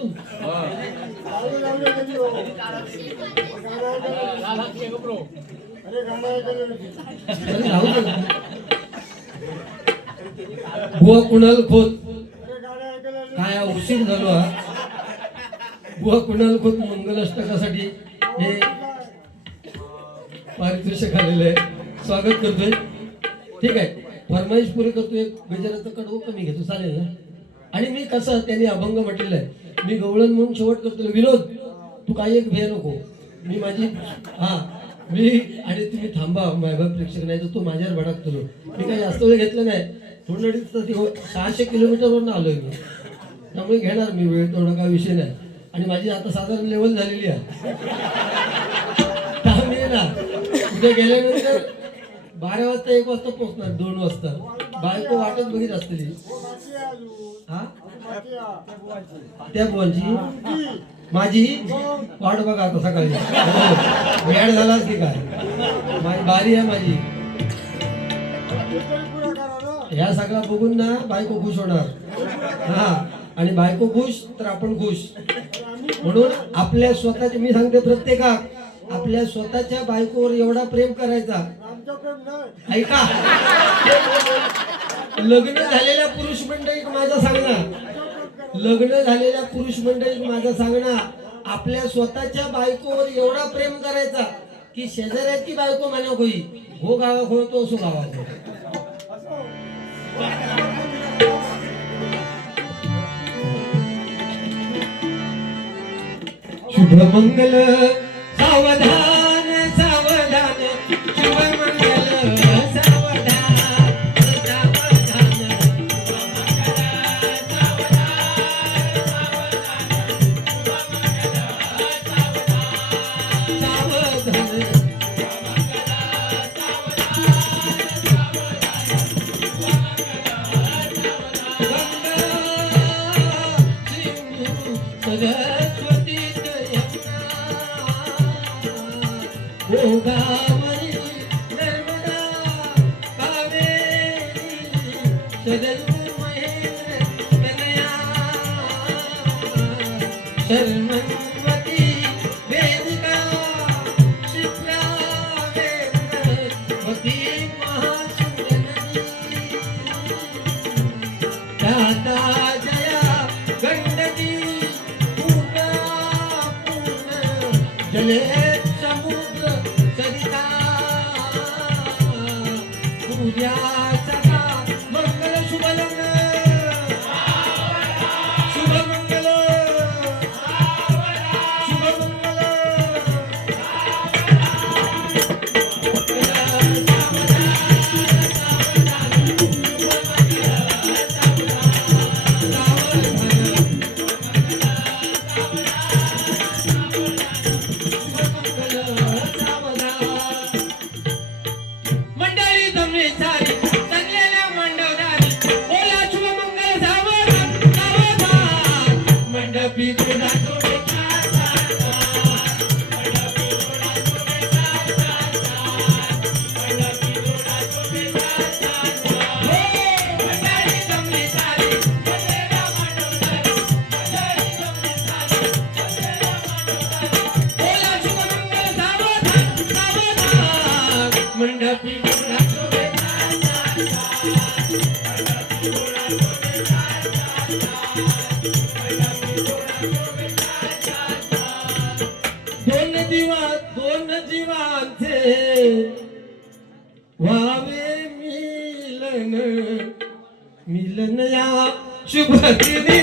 बुवा कुणाल खोत काय उशीर झालो हा. बुवा कुणाल खोत मंगलाष्टकासाठी हे पारितोषिक आलेलं आहे. स्वागत करतोय. ठीक आहे. फरमाईश पुरी करतोय. एक गजराचं कडवं कमी घेतो चालेल ना. आणि मी कसं त्यांनी अभंग म्हटलेला आहे. मी गवळण म्हणून शेवट करतो. विनोद तू काही एक भे नको. मी माझी मी आणि तुम्ही थांबा मायबाप प्रेक्षक नाही तर तू माझ्यावर भडकतो. मी काही जास्त वेळ घेतलं नाही. थोडं 600 किलोमीटरवरून आलोय मी. त्यामुळे घेणार मी वेळ, तेवढा काय विषय नाही. आणि माझी आता साधारण लेवल झालेली आहे. ना तिथे गेल्यानंतर 12 वाजता 1 वाजता पोहोचणार 2 वाजता बायको वाटत बघित असतली हा त्या बुवांची माझी वाट बघा आता सकाळी वेळ झाला की काय माझी बारी आहे माझी ह्या सगळा बघून ना बायको खुश होणार हा आणि बायको खुश तर आपण खुश म्हणून आपल्या स्वतःचे मी सांगते प्रत्येकाक आपल्या स्वतःच्या बायकोवर एवढा प्रेम करायचा ऐका लग्न झालेल्या पुरुष मंडळीक माझं सांगणं लग्न झालेल्या पुरुष मंडळीक माझं सांगणं आपल्या स्वतःच्या बायकोवर एवढा प्रेम करायचा की शेजाऱ्याची बायको म्हणा होई हो गावा खोळतो असो गावा शुभ मंगल सावधान सावधान शुभ मंगल सावधान सावधान सरस्वती गोदावरी नर्मदा कावेरी सदैव महेंद्र तनया शर्मन्वती वेदिका शिप्रा वेदवती महासुरनदी दाता जया गंडकी पूर्णा पूर्ण जले समुद्र सरिता पूजा सदा मंगल शुभ लग्न शुभ मंगल शुभ मंगल मंडळी जमली सारी चांगलेल्या मंडवदारी बोला शुभ मंगल सावधान सावधान मंडपी तुला जोडे मंडपी दोन जीवांचे व्हावे मिलन मिलन या शुभ दिनी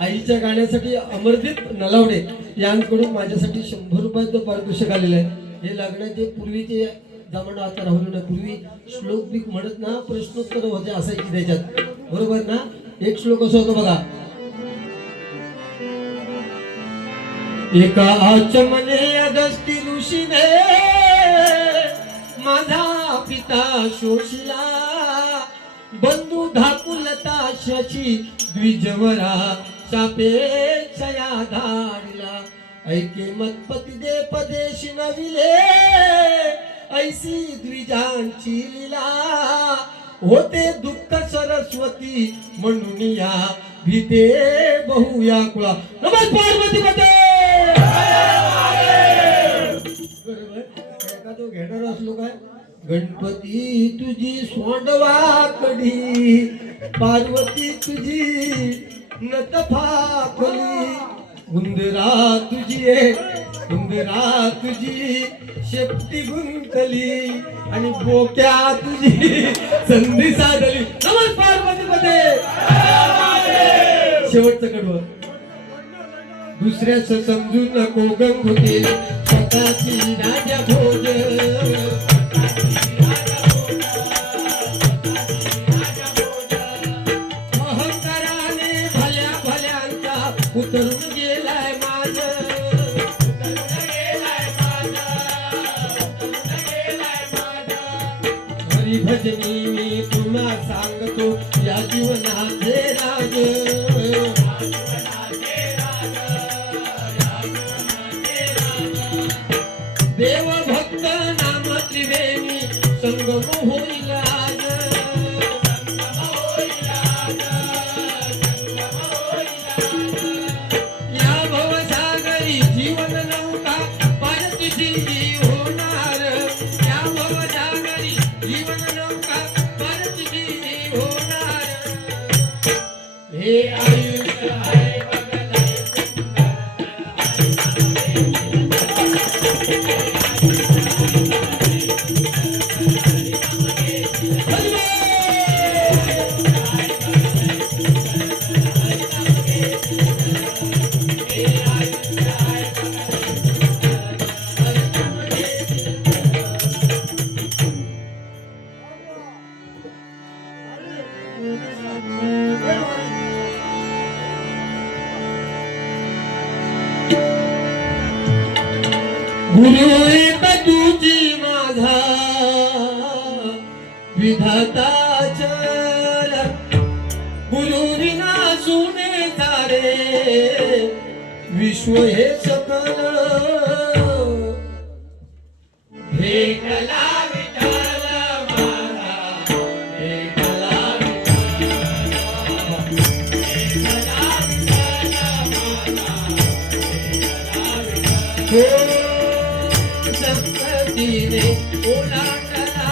आईच्या गाण्यासाठी अमरदीप नलावडे यांकडून माझ्यासाठी 100 रुपयाचं पारितोषिक आलेलं आहे. हे लग्नाचे पूर्वीचे जमाना आता राहुल ना पूर्वी श्लोक बी म्हणत ना प्रश्नोत्तर होते असायची त्याच्यात बरोबर ना. एक श्लोक असा होतो बघा. एका आचमने अगस्ती ऋषीने माझा पिता शोषिला बंधू धाकुलता शची द्विजवरा सापेक्षया धाडला ऐके मतपती दे पदेशी नविले ऐसी द्विजांची लीला होते दुःख सरस्वती म्हणून या भीते बहु या कुळा. नमः पार्वती माते. बरोबर एखादं घेणार असलो काय गणपती तुझी सोंडवा कढी पार्वती तुझी नतफाखली उंदरा तुझी शेपटी गुंतली आणि बोक्या तुझी संधी साधली. नमस्कार पार्वतीपते. शेवटचं कडवं. दुसऱ्याच समजू नको गंगोते स्वतःची राजा भोज. अहंकाराने भल्या भल्यांचा उतरून गेलाय माझ. हरिभजनी मी तुम्हा सांगतो या जीवनाचे राज. देव भक्त नाम त्रिवेणी संगम होईल आज. या भवसागरी जीवन नौका पार तुझी होणार. या भवसागरी जीवन नौका पार तुझी होणार. हे आयुष्य आहे गुरु एक तुझी माझा विधाता चल. गुरु विना सुने सारे विश्व हे सकल. भेटला विठ्ठल माझा, भेटला विठ्ठल. संपत्तीने ओलांडला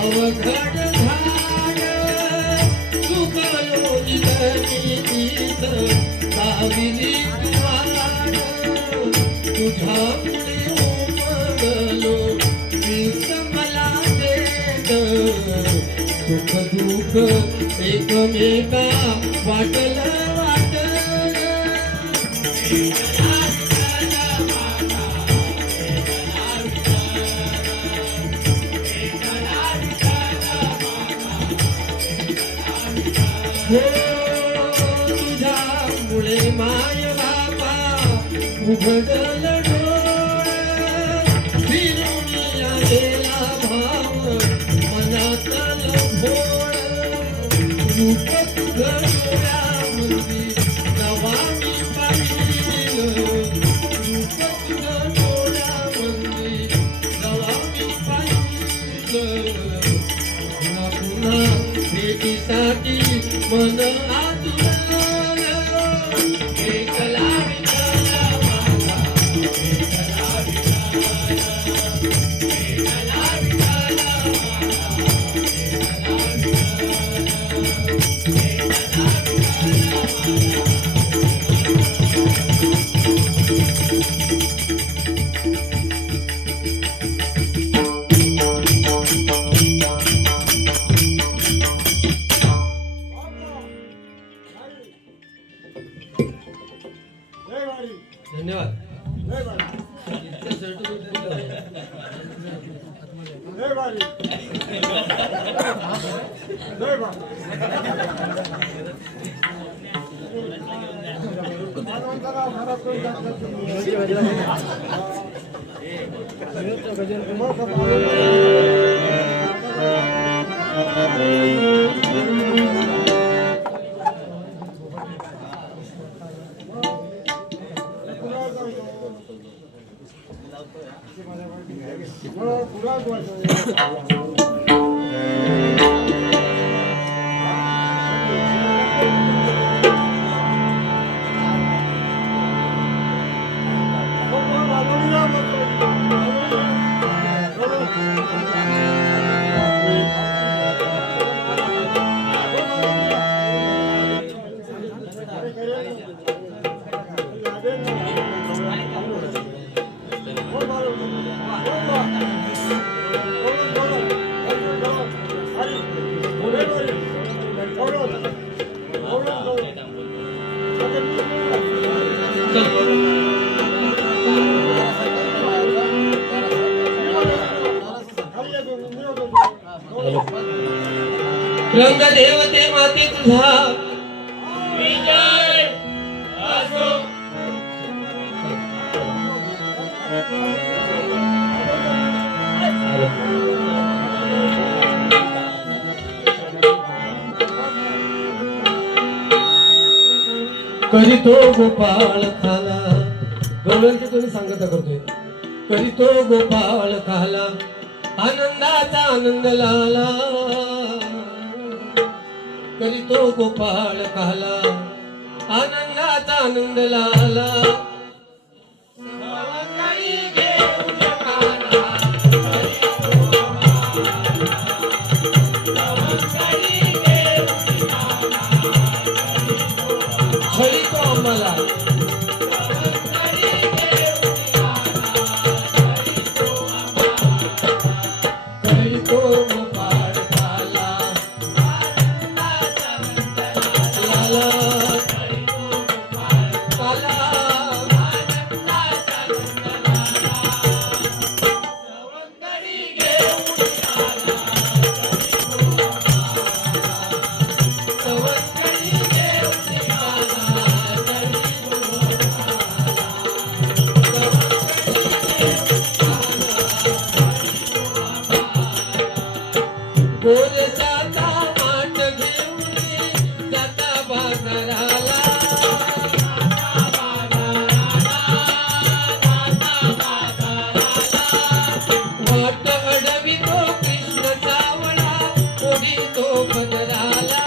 अवघड झाड. चुकलो निगमित साविली वाट. तुझ्यामुळे उमगलो मीच मला भेट. सुख दुःख एकमेका वाटलं वाटलं. हो तुझ्यामुळे माय बाबा उघडलं डोळ. फिरून आलेला भाव मनातल भोळ. रूप तुझं डोळ्यामध्ये जेव्हा मी पाहिलं. रूप तुझं डोळ्यामध्ये जेव्हा मी पाहिलं. पुन्हा पुन्हा भेटीसाठी मन आतुरलं. एकला विठ्ठल माझा, एकला विठ्ठल. एकला विठ्ठल धन्यवाद. रंग देवते माते तुझा विजय असो. करीतो गोपाळ खाला गवळणची तुम्ही सांगता करतोय करीतो गोपाळ खाला आनंदाचा आनंद लाला करीतो गोपाळ खाला आनंदाचा आनंद लाला सवंगडी घेऊन काना सवंगडी घेऊन छळीतो आम्हाला करीतो गोपाळ खाला लाला काला सवंगडी घेऊन सवंगडी घेऊन गोरे जाता माठ घेऊन जाता बाजाराला वाट अडवितो कृष्ण सावळा ओढितो पदराला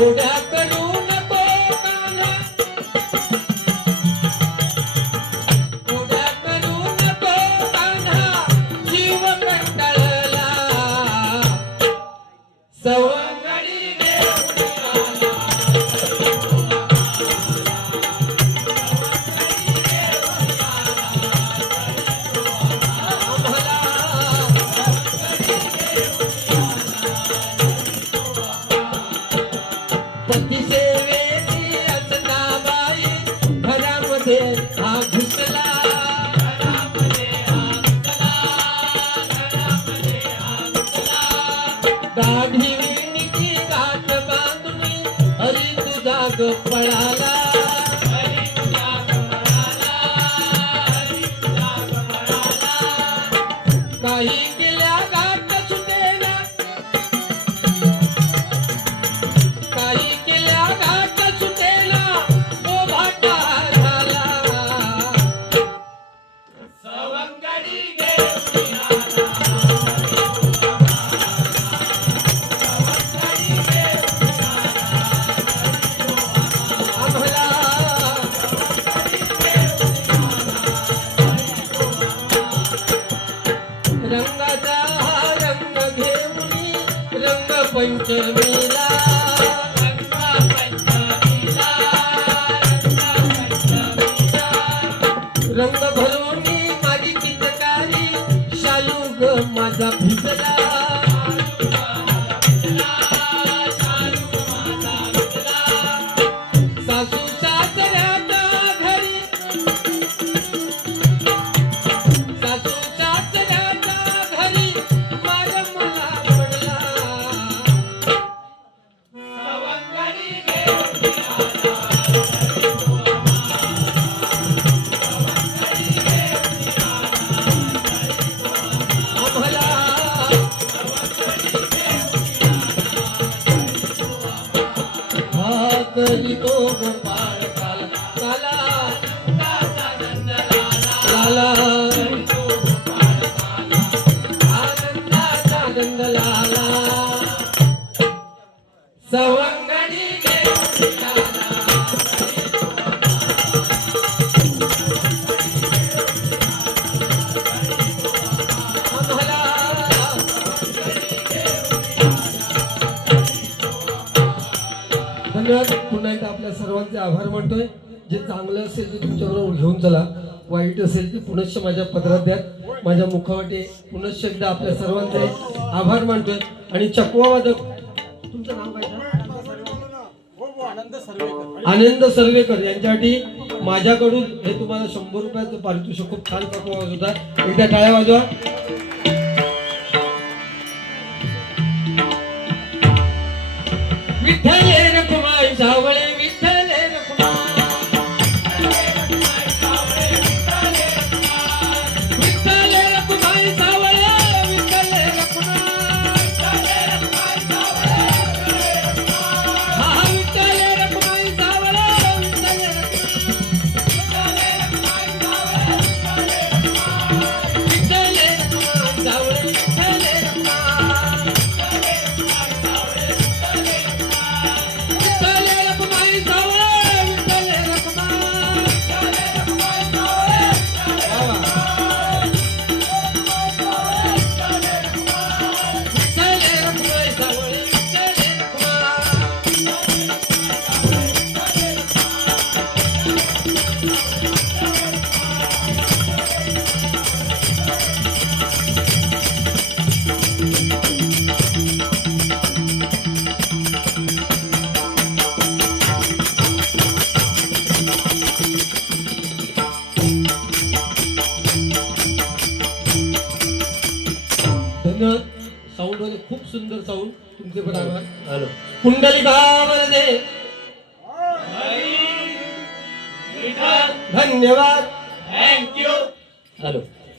ओढ्या करू नको काना उड्या करू नको कान्हा जीव कंटाळला सवंगडी पती सेवेची असताबाई घरामध्ये हा घुसला दाढी विणीची गाठ बांधून हरी तुझा ग पळाला काही केल्या गाठ सुटेना काही केल्या गाठ सुटेना तो भाटा झाला सवंगडी घेऊन आम्हाला रंगाचा हा रंग घेऊन रंग पंचमीला रंग भरून माझी पिचकारी शालू ग माझा भिजला सासू सासऱ्याच्या घरी सासू सासऱ्याच्या घरी माझ्या मला पडला सवंगडी घेऊन आम्हाला हा करीतो गोपाळ काला लाला आनंदाचा आनंद लाला सवंगडी घेऊन आम्हाला धन्यवाद. पुन्हा एकदा आपल्या सर्वांचे आभार मानतोय. जे चांगलं असेल ते तुमच्याबरोबर घेऊन चला, वाईट असेल ते पुनश्च माझ्या पदरात द्या. माझ्या मुखावाटे पुनश्च एकदा आपल्या सर्वांचे आभार मानतोय. आणि चकवा वादक तुमचं नाव काय? आनंद सर्वेकर यांच्यासाठी माझ्याकडून हे तुम्हाला 100 रुपयाचं पारितोषिक. खूप छान परफॉर्मन्स होता. एकदा टाळ्या वाजवा. विठ्ठल रखुमाई सावळे, विठ्ठल रखुमाई, विठ्ठल रखुमाई सावळे, विठ्ठल रखुमाई, हा विठ्ठल रखुमाई सावळे, विठ्ठल रखुमाई सावळे, विठ्ठल धन्यवाद. साऊंड वाले खूप सुंदर साऊंड. तुमचे पण आभार. हॅलो. कुंडलिका वरदे. विठ्ठल धन्यवाद. थँक्यू. हॅलो.